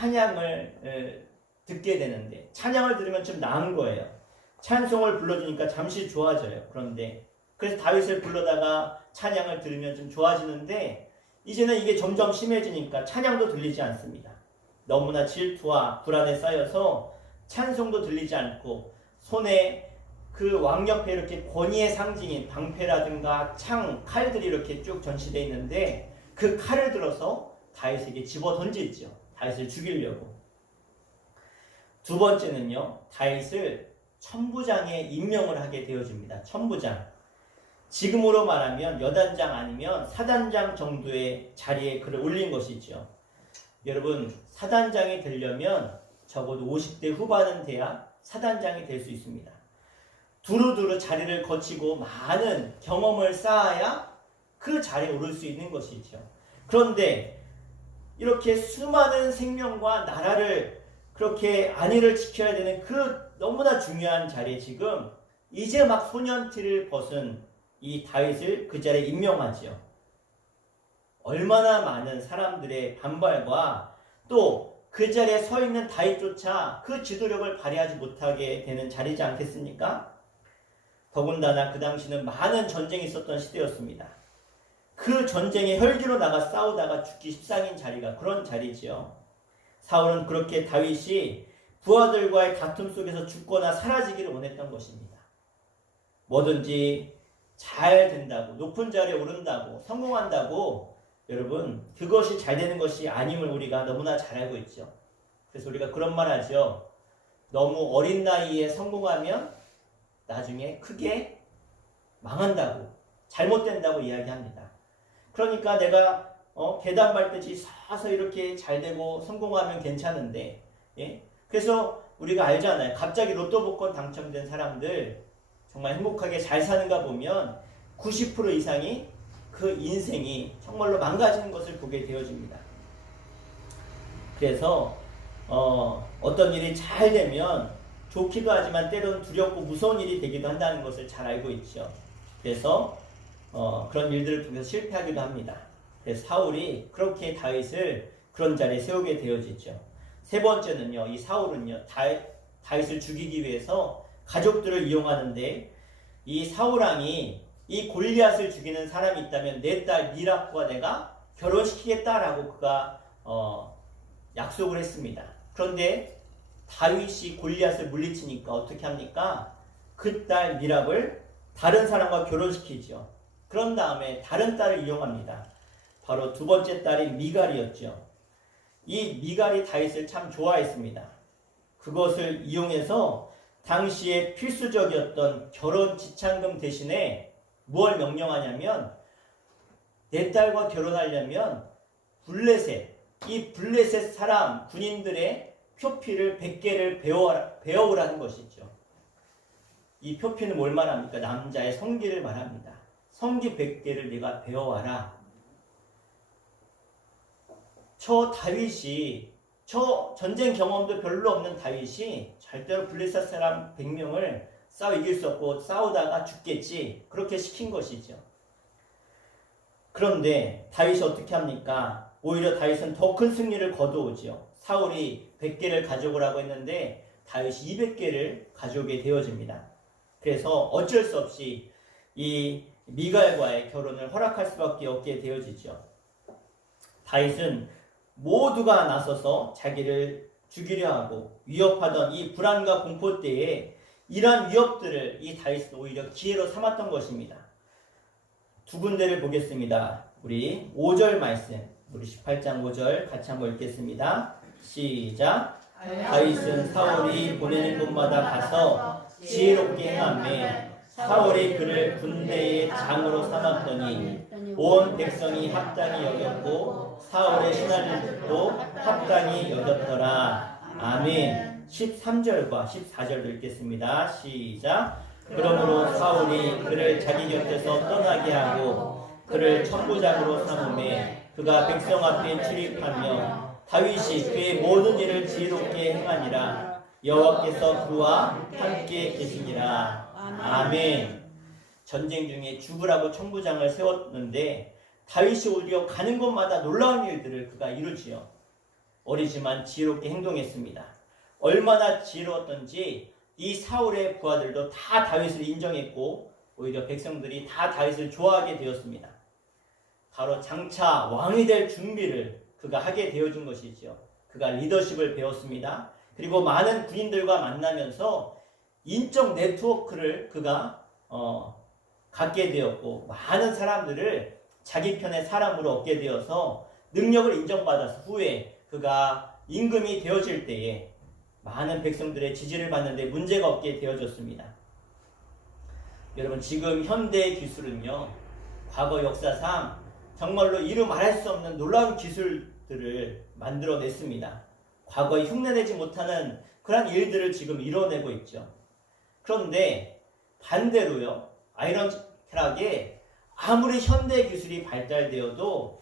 찬양을 듣게 되는데 찬양을 들으면 좀 나은 거예요. 찬송을 불러주니까 잠시 좋아져요. 그런데 그래서 다윗을 불러다가 찬양을 들으면 좀 좋아지는데 이제는 이게 점점 심해지니까 찬양도 들리지 않습니다. 너무나 질투와 불안에 쌓여서 찬송도 들리지 않고 손에 그 왕 옆에 이렇게 권위의 상징인 방패라든가 창, 칼들이 이렇게 쭉 전시되어 있는데 그 칼을 들어서 다윗에게 집어 던지죠. 다윗을 죽이려고. 두 번째는요, 다윗을 천부장에 임명을 하게 되어줍니다. 천부장. 지금으로 말하면 여단장 아니면 사단장 정도의 자리에 그를 올린 것이죠. 여러분, 사단장이 되려면 적어도 50대 후반은 돼야 사단장이 될 수 있습니다. 두루두루 자리를 거치고 많은 경험을 쌓아야 그 자리에 오를 수 있는 것이죠. 그런데 이렇게 수많은 생명과 나라를 그렇게 안위를 지켜야 되는 그 너무나 중요한 자리에 지금 이제 막 소년티를 벗은 이 다윗을 그 자리에 임명하지요. 얼마나 많은 사람들의 반발과 또 그 자리에 서 있는 다윗조차 그 지도력을 발휘하지 못하게 되는 자리지 않겠습니까? 더군다나 그 당시는 많은 전쟁이 있었던 시대였습니다. 그 전쟁에 혈기로 나가 싸우다가 죽기 십상인 자리가 그런 자리지요. 사울은 그렇게 다윗이 부하들과의 다툼 속에서 죽거나 사라지기를 원했던 것입니다. 뭐든지 잘 된다고, 높은 자리에 오른다고, 성공한다고 여러분 그것이 잘 되는 것이 아님을 우리가 너무나 잘 알고 있죠. 그래서 우리가 그런 말 하죠. 너무 어린 나이에 성공하면 나중에 크게 망한다고, 잘못된다고 이야기합니다. 그러니까 내가 계단 밟듯이 서서 이렇게 잘 되고 성공하면 괜찮은데, 예? 그래서 우리가 알잖아요. 갑자기 로또 복권 당첨된 사람들 정말 행복하게 잘 사는가 보면 90% 이상이 그 인생이 정말로 망가지는 것을 보게 되어집니다. 그래서 어떤 일이 잘 되면 좋기도 하지만 때로는 두렵고 무서운 일이 되기도 한다는 것을 잘 알고 있죠. 그래서 그런 일들을 통해서 실패하기도 합니다. 그래서 사울이 그렇게 다윗을 그런 자리에 세우게 되어지죠. 세 번째는요, 이 사울은요, 다윗을 죽이기 위해서 가족들을 이용하는데 이 사울왕이 이 골리앗을 죽이는 사람이 있다면 내 딸 미랍과 내가 결혼시키겠다라고 그가 약속을 했습니다. 그런데 다윗이 골리앗을 물리치니까 어떻게 합니까? 그 딸 미랍을 다른 사람과 결혼시키죠. 그런 다음에 다른 딸을 이용합니다. 바로 두 번째 딸인 미갈이었죠. 이 미갈이 다윗을 참 좋아했습니다. 그것을 이용해서 당시에 필수적이었던 결혼 지참금 대신에 무엇을 명령하냐면 내 딸과 결혼하려면 이 블레셋 사람 군인들의 표피를 100개를 배워오라는 것이죠. 이 표피는 뭘 말합니까? 남자의 성기를 말합니다. 성기 100개를 네가 배워와라. 저 전쟁 경험도 별로 없는 다윗이 절대로 블레셋 사람 100명을 싸워 이길 수 없고 싸우다가 죽겠지, 그렇게 시킨 것이죠. 그런데 다윗이 어떻게 합니까? 오히려 다윗은 더 큰 승리를 거두어오죠. 사울이 100개를 가져오라고 했는데 다윗이 200개를 가져오게 되어집니다. 그래서 어쩔 수 없이 이 미갈과의 결혼을 허락할 수밖에 없게 되어지죠. 다윗은 모두가 나서서 자기를 죽이려 하고 위협하던 이 불안과 공포 때에 이러한 위협들을 이 다윗은 오히려 기회로 삼았던 것입니다. 두 군데를 보겠습니다. 우리 5절 말씀, 우리 18장 5절 같이 한번 읽겠습니다. 시작. 다윗은 사울이 보내는 곳마다 가서 지혜롭게 행하며 사울이 그를 군대의 장으로 삼았더니 온 백성이 합당히 여겼고 사울의 신하들도 합당히 여겼더라. 아멘. 13절과 14절도 읽겠습니다. 시작. 그러므로 사울이 그를 자기 곁에서 떠나게 하고 그를 천부장으로 삼음에 그가 백성 앞에 출입하며 다윗이 그의 모든 일을 지혜롭게 행하니라. 여호와께서 그와 함께 계시니라. 아멘. 전쟁 중에 죽으라고 천부장을 세웠는데 다윗이 오히려 가는 곳마다 놀라운 일들을 그가 이루지요. 어리지만 지혜롭게 행동했습니다. 얼마나 지혜로웠던지 이 사울의 부하들도 다 다윗을 인정했고 오히려 백성들이 다 다윗을 좋아하게 되었습니다. 바로 장차 왕이 될 준비를 그가 하게 되어준 것이죠. 그가 리더십을 배웠습니다. 그리고 많은 군인들과 만나면서 인적 네트워크를 그가 갖게 되었고 많은 사람들을 자기 편의 사람으로 얻게 되어서 능력을 인정받아서 후에 그가 임금이 되어질 때에 많은 백성들의 지지를 받는데 문제가 없게 되어졌습니다. 여러분 지금 현대의 기술은요 과거 역사상 정말로 이루 말할 수 없는 놀라운 기술들을 만들어냈습니다. 과거에 흉내내지 못하는 그런 일들을 지금 이뤄내고 있죠. 그런데 반대로요 아이러니컬하게 아무리 현대 기술이 발달되어도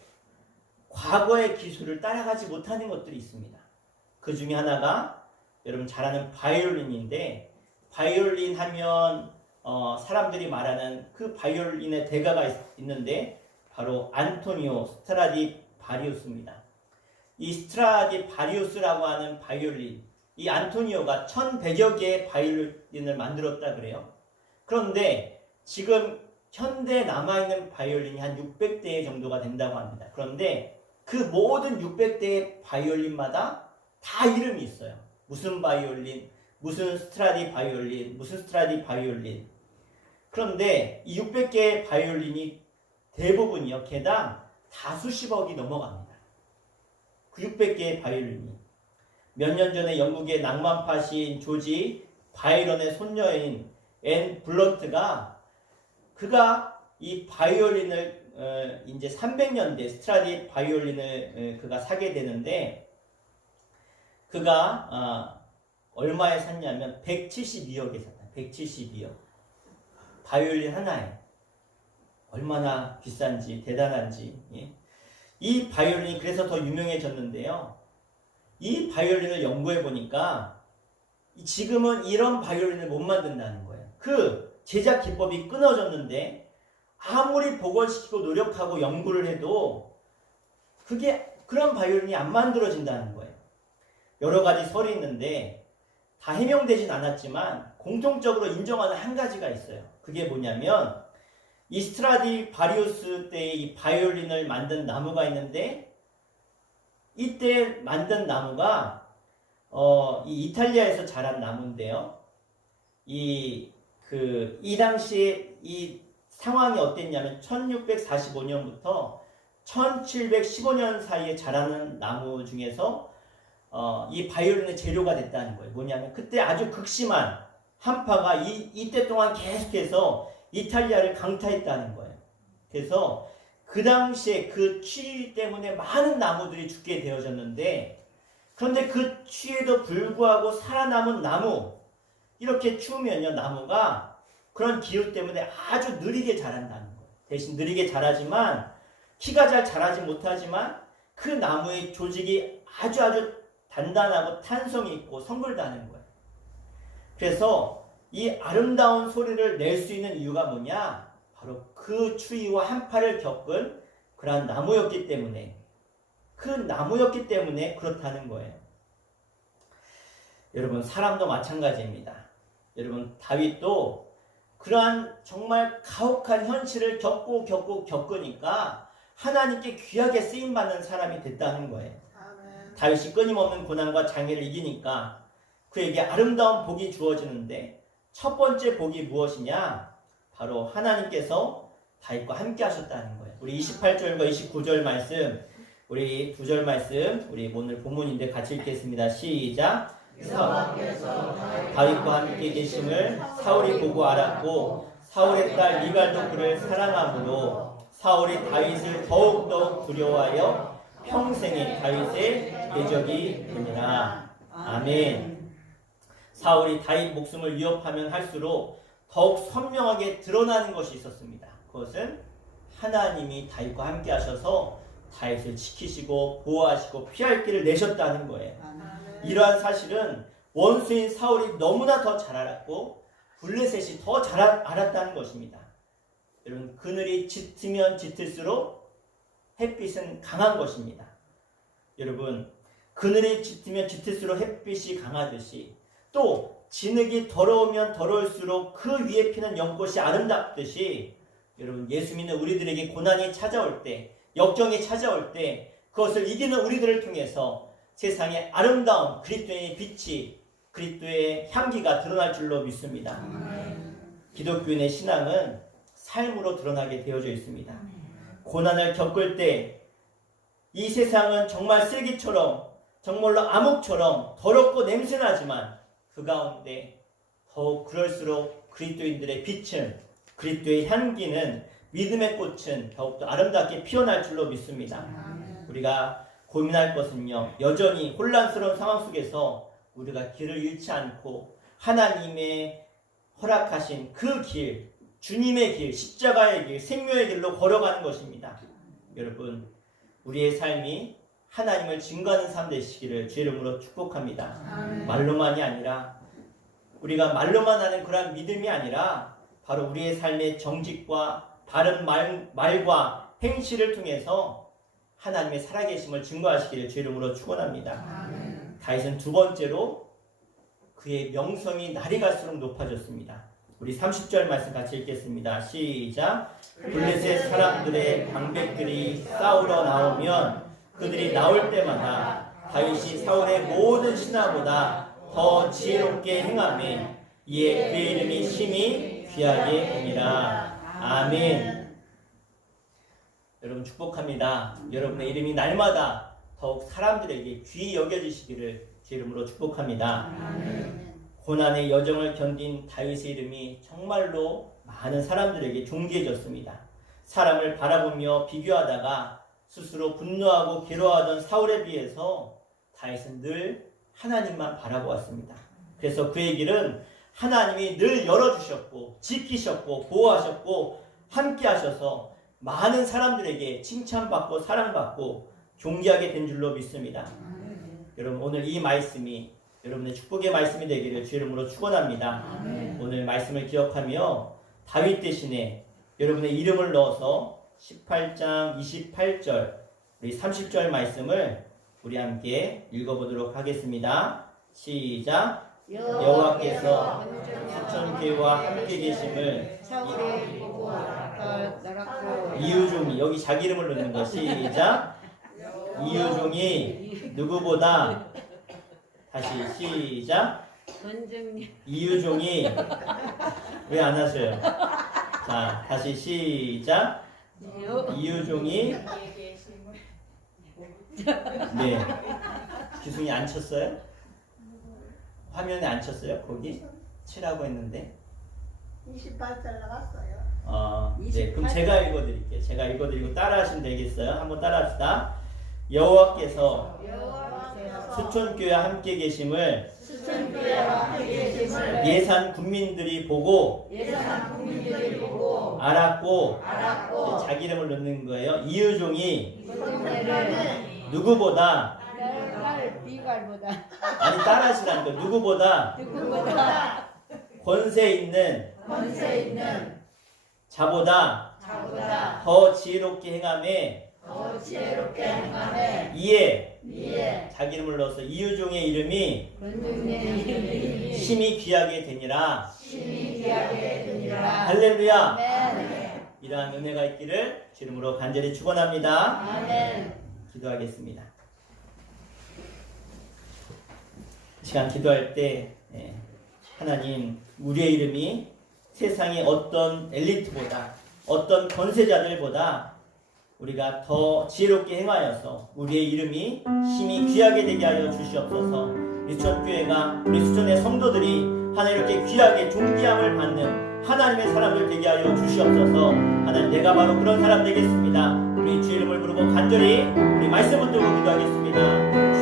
과거의 기술을 따라가지 못하는 것들이 있습니다. 그 중에 하나가 여러분 잘 아는 바이올린인데 바이올린 하면 사람들이 말하는 그 바이올린의 대가가 있는데 바로 안토니오 스트라디바리우스입니다. 이 스트라디바리우스라고 하는 바이올린, 이 안토니오가 1100여 개의 바이올린을 만들었다 그래요. 그런데 지금 현대에 남아있는 바이올린이 한 600대 정도가 된다고 합니다. 그런데 그 모든 600대의 바이올린마다 다 이름이 있어요. 무슨 바이올린, 무슨 스트라디 바이올린, 무슨 스트라디 바이올린. 그런데 이 600개의 바이올린이 대부분이요 개당 다 수십억이 넘어갑니다. 그 600개의 바이올린이 몇 년 전에 영국의 낭만파 시인 조지 바이런의 손녀인 앤 블런트가 그가 이 바이올린을 이제 300년대 스트라디 바이올린을 그가 사게 되는데 그가 얼마에 샀냐면 172억에 샀다. 172억. 바이올린 하나에 얼마나 비싼지 대단한지. 예. 이 바이올린이 그래서 더 유명해졌는데요. 이 바이올린을 연구해 보니까 지금은 이런 바이올린을 못 만든다는 거예요. 그 제작 기법이 끊어졌는데 아무리 복원시키고 노력하고 연구를 해도 그런 바이올린이 안 만들어진다는 거예요. 여러 가지 설이 있는데 다 해명되진 않았지만 공통적으로 인정하는 한 가지가 있어요. 그게 뭐냐면 이 스트라디바리우스 때의 이 바이올린을 만든 나무가 있는데 이때 만든 나무가 이 이탈리아에서 자란 나무인데요. 이 당시에 이 상황이 어땠냐면 1645년부터 1715년 사이에 자라는 나무 중에서 이 바이올린의 재료가 됐다는 거예요. 뭐냐면 그때 아주 극심한 한파가 이때 동안 계속해서 이탈리아를 강타했다는 거예요. 그래서 그 당시에 그 추위 때문에 많은 나무들이 죽게 되어졌는데 그런데 그 추위에도 불구하고 살아남은 나무 이렇게 추우면요 나무가 그런 기후 때문에 아주 느리게 자란다는 거예요. 대신 느리게 자라지만 키가 잘 자라지 못하지만 그 나무의 조직이 아주 단단하고 탄성이 있고 성글다는 거예요. 그래서 이 아름다운 소리를 낼 수 있는 이유가 뭐냐? 바로 그 추위와 한파를 겪은 그러한 나무였기 때문에 그렇다는 거예요. 여러분 사람도 마찬가지입니다. 여러분 다윗도 그러한 정말 가혹한 현실을 겪으니까 하나님께 귀하게 쓰임받는 사람이 됐다는 거예요. 아멘. 다윗이 끊임없는 고난과 장애를 이기니까 그에게 아름다운 복이 주어지는데 첫 번째 복이 무엇이냐? 바로 하나님께서 다윗과 함께 하셨다는 거예요. 우리 28절과 29절 말씀, 우리 두 절 말씀, 우리 오늘 본문인데 같이 읽겠습니다. 시작. 여호와께서 다윗과 함께 계심을 사울이 보고 알았고 사울의 딸 미갈도 그를 사랑하므로 사울이 다윗을 더욱더욱 두려워하여 평생에 다윗의 대적이 되니라. 아멘. 사울이 다윗 목숨을 위협하면 할수록 더욱 선명하게 드러나는 것이 있었습니다. 그것은 하나님이 다윗과 함께 하셔서 다윗을 지키시고 보호하시고 피할 길을 내셨다는 거예요. 이러한 사실은 원수인 사울이 너무나 더 잘 알았고 블레셋이 더 잘 알았다는 것입니다. 여러분 그늘이 짙으면 짙을수록 햇빛은 강한 것입니다. 여러분 그늘이 짙으면 짙을수록 햇빛이 강하듯이 또 진흙이 더러우면 더러울수록 그 위에 피는 연꽃이 아름답듯이 여러분 예수 믿는 우리들에게 고난이 찾아올 때 역경이 찾아올 때 그것을 이기는 우리들을 통해서 세상의 아름다운 그리스도의 빛이 그리스도의 향기가 드러날 줄로 믿습니다. 기독교인의 신앙은 삶으로 드러나게 되어져 있습니다. 고난을 겪을 때 이 세상은 정말 쓰레기처럼 정말로 암흑처럼 더럽고 냄새나지만 그 가운데 더욱 그럴수록 그리스도인들의 빛은 그리스도의 향기는 믿음의 꽃은 더욱더 아름답게 피어날 줄로 믿습니다. 우리가 고민할 것은요 여전히 혼란스러운 상황 속에서 우리가 길을 잃지 않고 하나님의 허락하신 그 길, 주님의 길, 십자가의 길, 생명의 길로 걸어가는 것입니다. 여러분 우리의 삶이 하나님을 증거하는 삶 되시기를 주의 이름으로 축복합니다. 말로만이 아니라 우리가 말로만 하는 그런 믿음이 아니라 바로 우리의 삶의 정직과 바른 말과 행실을 통해서 하나님의 살아계심을 증거하시기를 주의 이름으로 축원합니다. 다윗은 두 번째로 그의 명성이 날이 갈수록 높아졌습니다. 우리 30절 말씀 같이 읽겠습니다. 시작. 블레셋 사람들의 방백들이 싸우러 나오면 그들이 나올 때마다 다윗이 사울의 모든 신하보다 더 지혜롭게 행하며 이에 그의 이름이 심히 귀하게 되니라. 아멘. 여러분 축복합니다. 여러분의 이름이 날마다 더욱 사람들에게 귀히 여겨지시기를 제 이름으로 축복합니다. 고난의 여정을 견딘 다윗의 이름이 정말로 많은 사람들에게 존귀해졌습니다. 사람을 바라보며 비교하다가 스스로 분노하고 괴로워하던 사울에 비해서 다윗은 늘 하나님만 바라보았습니다. 그래서 그의 길은 하나님이 늘 열어주셨고 지키셨고 보호하셨고 함께 하셔서 많은 사람들에게 칭찬받고 사랑받고 존귀하게 된 줄로 믿습니다. 여러분 오늘 이 말씀이 여러분의 축복의 말씀이 되기를 주의 이름으로 축원합니다. 오늘 말씀을 기억하며 다윗 대신에 여러분의 이름을 넣어서 18장 28절 우리 30절 말씀을 우리 함께 읽어보도록 하겠습니다. 시작. 여호와께서 수천교회와 함께 계심을 이유종이 여기 자기 이름을 넣는 거 시작. 이유종이 누구보다 다시 시작. 이유종이 왜 안 하셔요? 자 다시 시작. 이유종이 네 기둥이 안 쳤어요? 화면에 안 쳤어요? 거기 치라고 했는데 28절 나갔어요. 네 그럼 제가 읽어드릴게요. 제가 읽어드리고 따라하시면 되겠어요? 한번 따라합시다. 여호와께서 수천교회와 함께 계심을 예산 국민들이 보고 알았고 자기 이름을 넣는 거예요. 이유종이 누구보다 아니 따라하시라니까 누구보다 권세 있는 자보다 더 지혜롭게 행하매 이에 자기 이름을 넣어서 이유종의 이름이 심히 귀하게 되니라. 할렐루야. 이러한 은혜가 있기를 주 이름으로 간절히 축원합니다. 기도하겠습니다. 이 시간 기도할 때 하나님 우리의 이름이 세상의 어떤 엘리트보다 어떤 권세자들보다 우리가 더 지혜롭게 행하여서 우리의 이름이 심히 귀하게 되게 하여 주시옵소서. 우리 수천교회가 우리 수천의 성도들이 하나님 이렇게 귀하게 존귀함을 받는 하나님의 사람들 되게 하여 주시옵소서. 하나님 내가 바로 그런 사람 되겠습니다. 우리 주의 이름을 부르고 간절히 우리 말씀 붙들고 기도하겠습니다.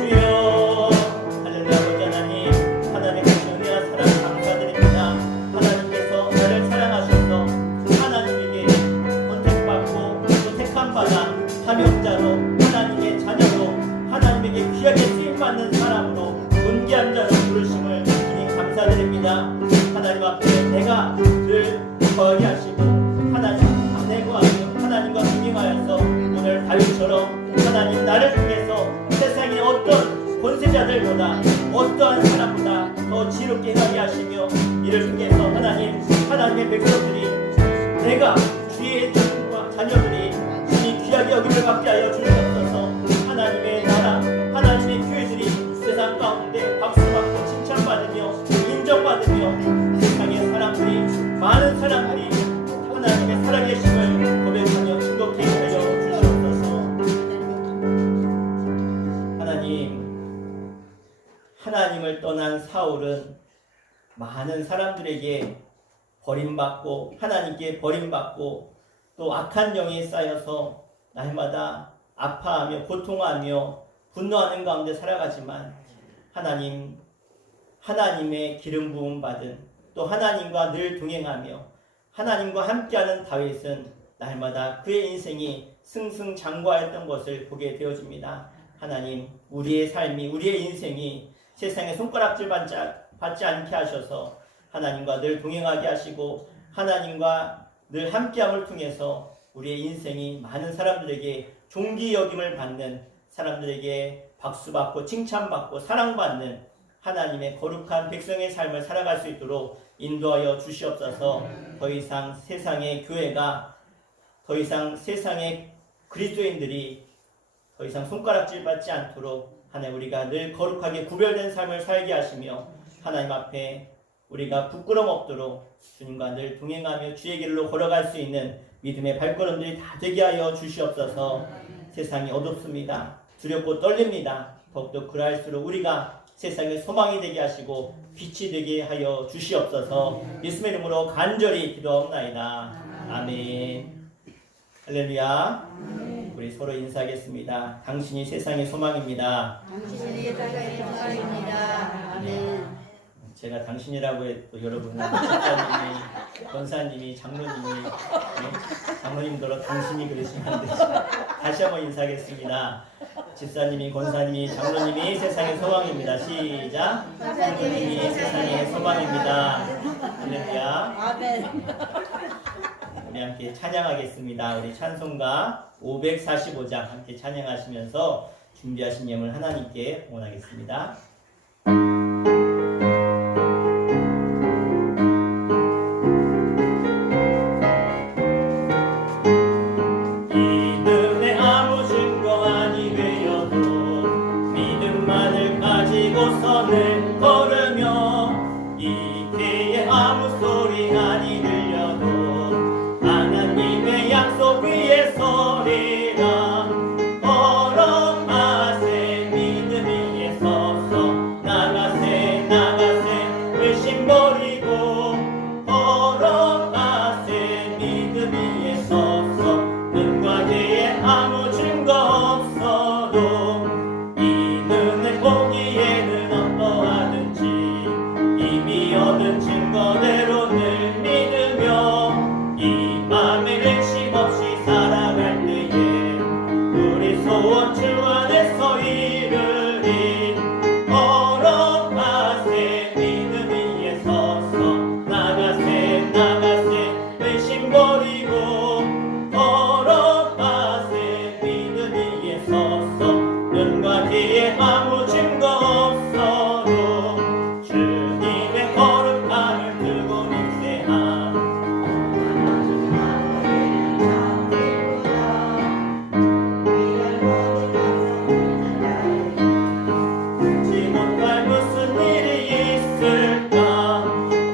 주여 할렐루야. 아버지 하나님 하나님의 은혜와 사랑 감사드립니다. 하나님께서 나를 사랑하셔서 하나님에게 선택받고 또 택함받아 사명자로 하나님의 자녀로 하나님에게 귀하게 쓰임받는 사람으로 존귀한 자로 부르심을 주님 감사드립니다. 하나님 앞에 내가 늘 거하게 하시고 하나님 안에 거하며 하나님과 동행하여서 오늘 다윗처럼 하나님 나를 통해서 세상의 어떤 세자들보다 어떠한 사람보다 더 지혜롭게 행하게 하시며 이를 통해서 하나님의 백성들이 내가 주의 종과 자녀들이 주님 귀하게 여김을 받게 하여 주시옵소서. 하나님의 나라 하나님의 교회들이 세상 가운데 박수받고 칭찬받으며 인정받으며 세상의 사람들이 많은 사람들이 하나님의 살아계심을 고백하며 즐겁게 하여 주시옵소서. 하나님을 떠난 사울은 많은 사람들에게 버림받고 하나님께 버림받고 또 악한 영에 쌓여서 날마다 아파하며 고통하며 분노하는 가운데 살아가지만 하나님의 기름 부음 받은 또 하나님과 늘 동행하며 하나님과 함께하는 다윗은 날마다 그의 인생이 승승장구하였던 것을 보게 되어집니다. 하나님, 우리의 삶이 우리의 인생이 세상에 손가락질 받지 않게 하셔서 하나님과 늘 동행하게 하시고 하나님과 늘 함께함을 통해서 우리의 인생이 많은 사람들에게 존귀 여김을 받는, 사람들에게 박수받고 칭찬받고 사랑받는 하나님의 거룩한 백성의 삶을 살아갈 수 있도록 인도하여 주시옵소서. 더 이상 세상의 교회가, 더 이상 세상의 그리스도인들이 더 이상 손가락질 받지 않도록 하나님, 우리가 늘 거룩하게 구별된 삶을 살게 하시며 하나님 앞에 우리가 부끄럼 없도록 주님과 늘 동행하며 주의 길로 걸어갈 수 있는 믿음의 발걸음들이 다 되게 하여 주시옵소서. 세상이 어둡습니다. 두렵고 떨립니다. 더욱더 그럴수록 우리가 세상의 소망이 되게 하시고 빛이 되게 하여 주시옵소서. 예수의 이름으로 간절히 기도하옵나이다. 아멘. 할렐루야. 우리 서로 인사하겠습니다. 당신이 세상의 소망입니다. 당신이 세상의 소망입니다. 아멘. 제가 당신이라고 해도 여러분은 집사님이, 권사님이, 장로님이, 장로님들로 당신이 그러시면 안 되죠. 다시 한번 인사하겠습니다. 집사님이, 권사님이, 장로님이 세상의 소망입니다. 시작. 장로님이 세상의 소망입니다. 할렐루야. 아멘. 우리 함께 찬양하겠습니다. 우리 찬송가 545장 함께 찬양하시면서 준비하신 예물 하나님께 봉헌하겠습니다. 손을 걸으며 이 배에 아무 소리 아니 들려도 하나님의 약속 위에 서리라. 걸어가세 믿음 위에 서서 나가세 의심 버리고 걸어가세 믿음 위에 서서 눈과 귀에 아무 증거 없어도 이 눈을 보기에는 얻은 증거대로 늘 믿으며 이 맘에 의심 없이 살아갈 때에 우리 소원 주 안에서 이르리. 걸어가세 믿음 위에 서서 나가세 의심 버리고 걸어가세 믿음 위에 서서 눈과 귀에 아무 증거 없어도 주님의 거룩함을 두고 맹세하. 지 못할 무슨 일이 있을까.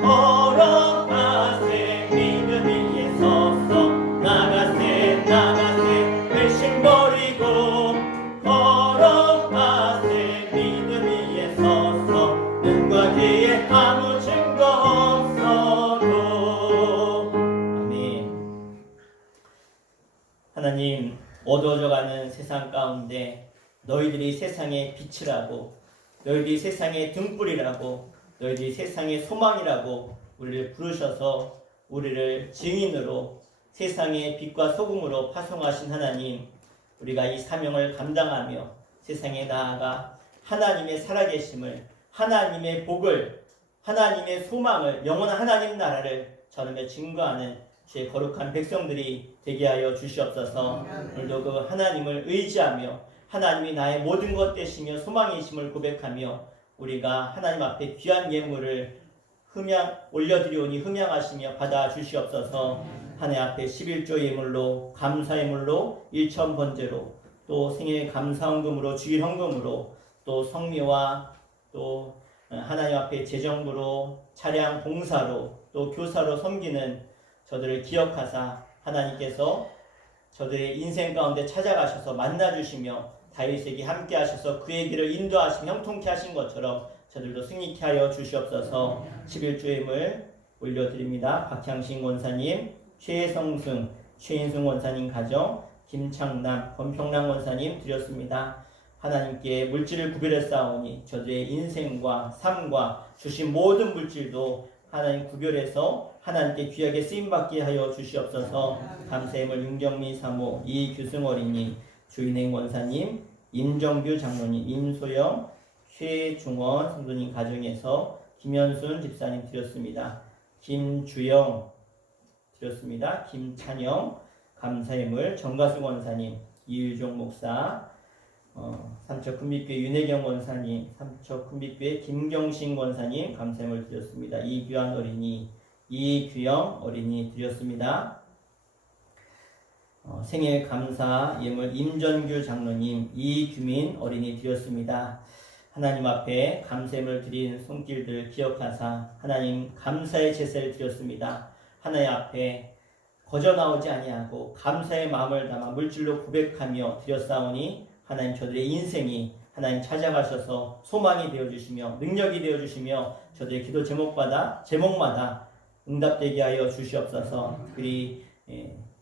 걸어가세 믿음 위에 서서 나가세 의심 버리고 걸어가세 믿음 위에 서서 눈과 귀에 아무 증거 없어도. 아멘. 하나님, 어두워져가는 세상 가운데 너희들이 세상의 빛이라고, 너희들이 세상의 등불이라고, 너희들이 세상의 소망이라고 우리를 부르셔서 우리를 증인으로 세상의 빛과 소금으로 파송하신 하나님, 우리가 이 사명을 감당하며 세상에 나아가 하나님의 살아계심을, 하나님의 복을, 하나님의 소망을, 영원한 하나님 나라를 전하며 증거하는 주의 거룩한 백성들이 되게 하여 주시옵소서. 오늘도 그 하나님을 의지하며 하나님이 나의 모든 것 되시며 소망이심을 고백하며 우리가 하나님 앞에 귀한 예물을 올려드리오니 흠양하시며 받아 주시옵소서. 하나님 앞에 11조 예물로 감사 예물로 일천 번제로 또 생일 감사헌금으로 주일 헌금으로 또 성미와 또 하나님 앞에 재정부로 차량 봉사로 또 교사로 섬기는 저들을 기억하사 하나님께서 저들의 인생 가운데 찾아가셔서 만나주시며 다윗에게 함께 하셔서 그의 길을 인도하시며 형통케 하신 것처럼 저들도 승리케 하여 주시옵소서. 11조 예물 올려드립니다. 박향신 권사님, 최성승, 최인승 권사님 가정, 김창남, 권평남 권사님 드렸습니다. 하나님께 물질을 구별했사오니 저들의 인생과 삶과 주신 모든 물질도 하나님 구별해서 하나님께 귀하게 쓰임받게 하여 주시옵소서. 감사예물 윤경미 사모, 이규승 어린이, 주인행 권사님, 임정규 장로님, 임소영, 최중원 성도님 가정에서 김현순 집사님 드렸습니다. 김주영 드렸습니다. 김찬영 감사예물, 정가수 권사님, 이유종 목사, 삼척 큰빛교회 윤혜경 권사님, 삼척 큰빛교회 김경신 권사님 감사예물 드렸습니다. 이규환 어린이, 이규영 어린이 드렸습니다. 생일 감사 예물 임전규 장로님, 이규민 어린이 드렸습니다. 하나님 앞에 감사예물 드린 손길들 기억하사 하나님 감사의 제사를 드렸습니다. 하나님 앞에 거저 나오지 아니하고 감사의 마음을 담아 물질로 고백하며 드렸사오니 하나님 저들의 인생이 하나님 찾아가셔서 소망이 되어주시며 능력이 되어주시며 저들의 기도 제목마다 응답되게 하여 주시옵소서. 특별히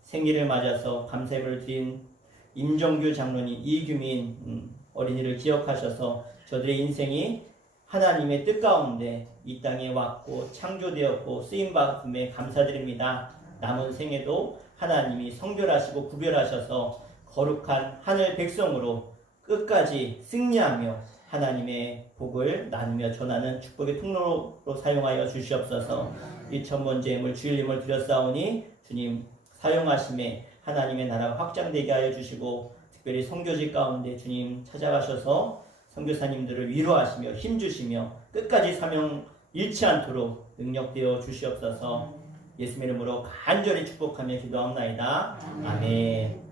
생일을 맞아서 감사예물을 드린 임정규 장로님, 이규민 어린이를 기억하셔서 저들의 인생이 하나님의 뜻 가운데 이 땅에 왔고 창조되었고 쓰임받음에 감사드립니다. 남은 생에도 하나님이 성별하시고 구별하셔서 거룩한 하늘 백성으로 끝까지 승리하며 하나님의 복을 나누며 전하는 축복의 통로로 사용하여 주시옵소서. 1000번째 예물 주일임을 드렸사오니 주님 사용하심에 하나님의 나라가 확장되게 하여 주시고 특별히 선교직 가운데 주님 찾아가셔서 선교사님들을 위로하시며 힘주시며 끝까지 사명 잃지 않도록 능력되어 주시옵소서. 예수님의 이름으로 간절히 축복하며 기도합나이다. 아멘.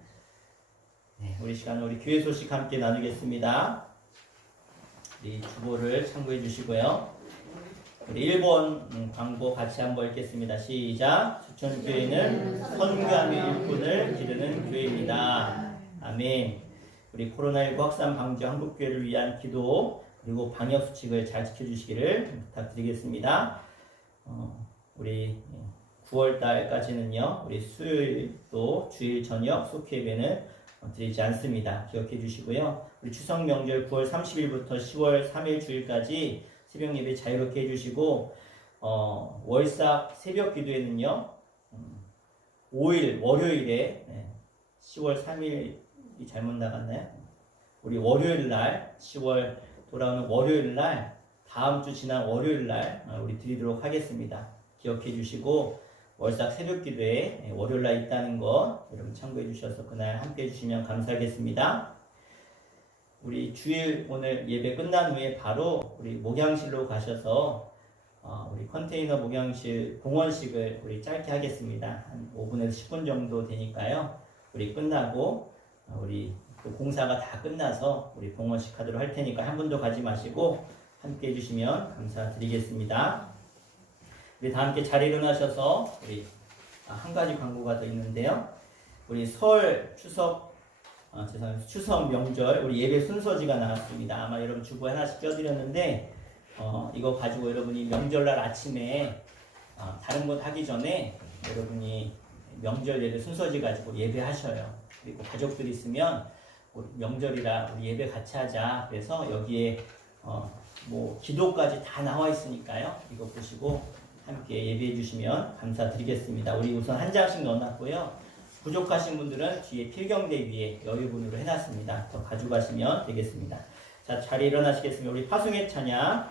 네, 우리 시간은 우리 교회 소식 함께 나누겠습니다. 우리 주보를 참고해 주시고요. 우리 1번 광고 같이 한번 읽겠습니다. 시작. 수천교회는 선교하며 일꾼을 기르는 교회입니다. 아멘. 우리 코로나19 확산 방지 한국교회를 위한 기도 그리고 방역 수칙을 잘 지켜주시기를 부탁드리겠습니다. 우리 9월달까지는요. 우리 수요일도 주일 저녁 속회 예배는 드리지 않습니다. 기억해 주시고요. 우리 추석 명절 9월 30일부터 10월 3일 주일까지 새벽 예배 자유롭게 해주시고 월삭 새벽 기도회는요 5일 월요일에 10월 3일이 잘못 나갔나요? 우리 월요일날 10월 돌아오는 월요일날 다음 주 지난 월요일날 우리 드리도록 하겠습니다. 기억해 주시고 월삭 새벽 기도회 월요일날 있다는 거 여러분 참고해 주셔서 그날 함께 해주시면 감사하겠습니다. 우리 주일 오늘 예배 끝난 후에 바로 우리 목양실로 가셔서 우리 컨테이너 목양실 봉헌식을 우리 짧게 하겠습니다. 한 5분에서 10분 정도 되니까요. 우리 끝나고 우리 또 공사가 다 끝나서 우리 봉헌식 하도록 할 테니까 한 분도 가지 마시고 함께 해주시면 감사드리겠습니다. 우리 다 함께 잘 일어나셔서 우리 한 가지 광고가 더 있는데요. 우리 설 추석 추석 명절 우리 예배 순서지가 나왔습니다. 아마 여러분 주부에 하나씩 껴드렸는데 이거 가지고 여러분이 명절날 아침에 다른 것 하기 전에 여러분이 명절 예배 순서지 가지고 예배하셔요. 그리고 가족들이 있으면 명절이라 우리 예배 같이 하자. 그래서 여기에 뭐 기도까지 다 나와 있으니까요. 이거 보시고 함께 예배해 주시면 감사드리겠습니다. 우리 우선 한 장씩 넣어놨고요. 부족하신 분들은 뒤에 필경대 위에 여유분으로 해놨습니다. 더 가져가시면 되겠습니다. 자, 자리에 일어나시겠습니다. 우리 파송의 찬양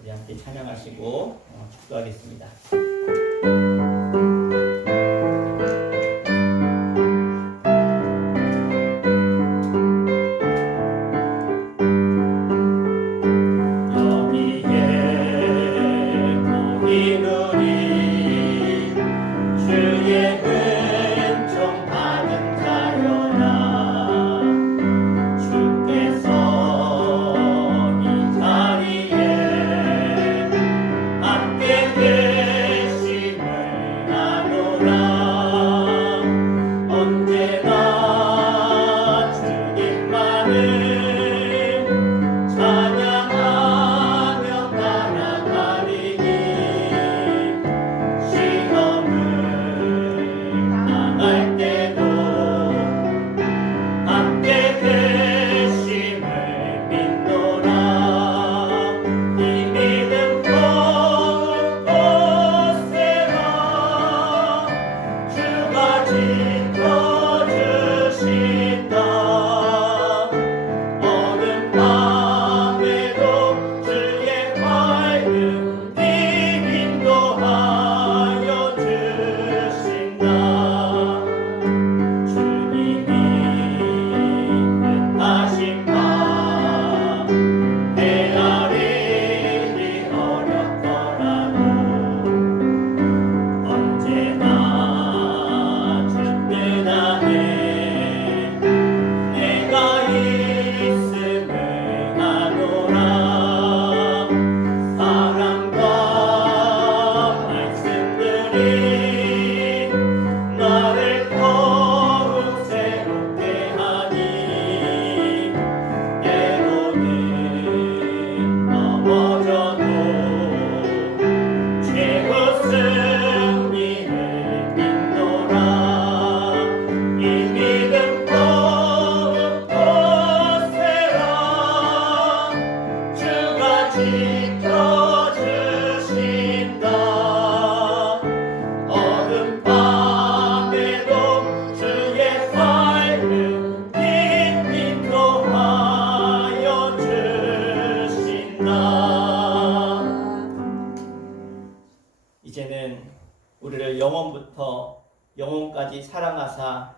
우리 함께 찬양하시고 축도하겠습니다. 힘들어도 최후 승리를 믿노라. 이 믿음 더욱더 세라. 주가 지켜주신다. 어둠 밤에도 주의 밝은 빛 인도하여 주신다. 이제는 우리를 영원부터 영원까지 사랑하사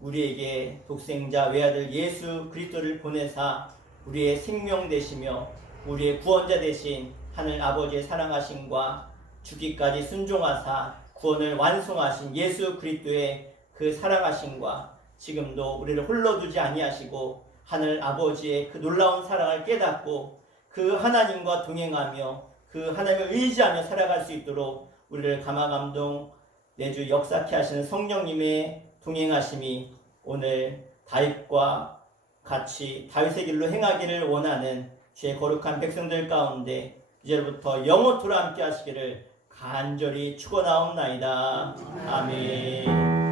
우리에게 독생자 외아들 예수 그리스도를 보내사 우리의 생명 되시며 우리의 구원자 되신 하늘 아버지의 사랑하심과 죽기까지 순종하사 구원을 완성하신 예수 그리스도의 그 사랑하심과 지금도 우리를 홀로 두지 아니하시고 하늘 아버지의 그 놀라운 사랑을 깨닫고 그 하나님과 동행하며 그 하나님을 의지하며 살아갈 수 있도록 우리를 감화감동 내주 역사케 하시는 성령님의 동행하심이 오늘 다윗과 같이 다윗의 길로 행하기를 원하는 주의 거룩한 백성들 가운데 이제부터 영원토록 함께 하시기를 간절히 축원하옵나이다. 아멘.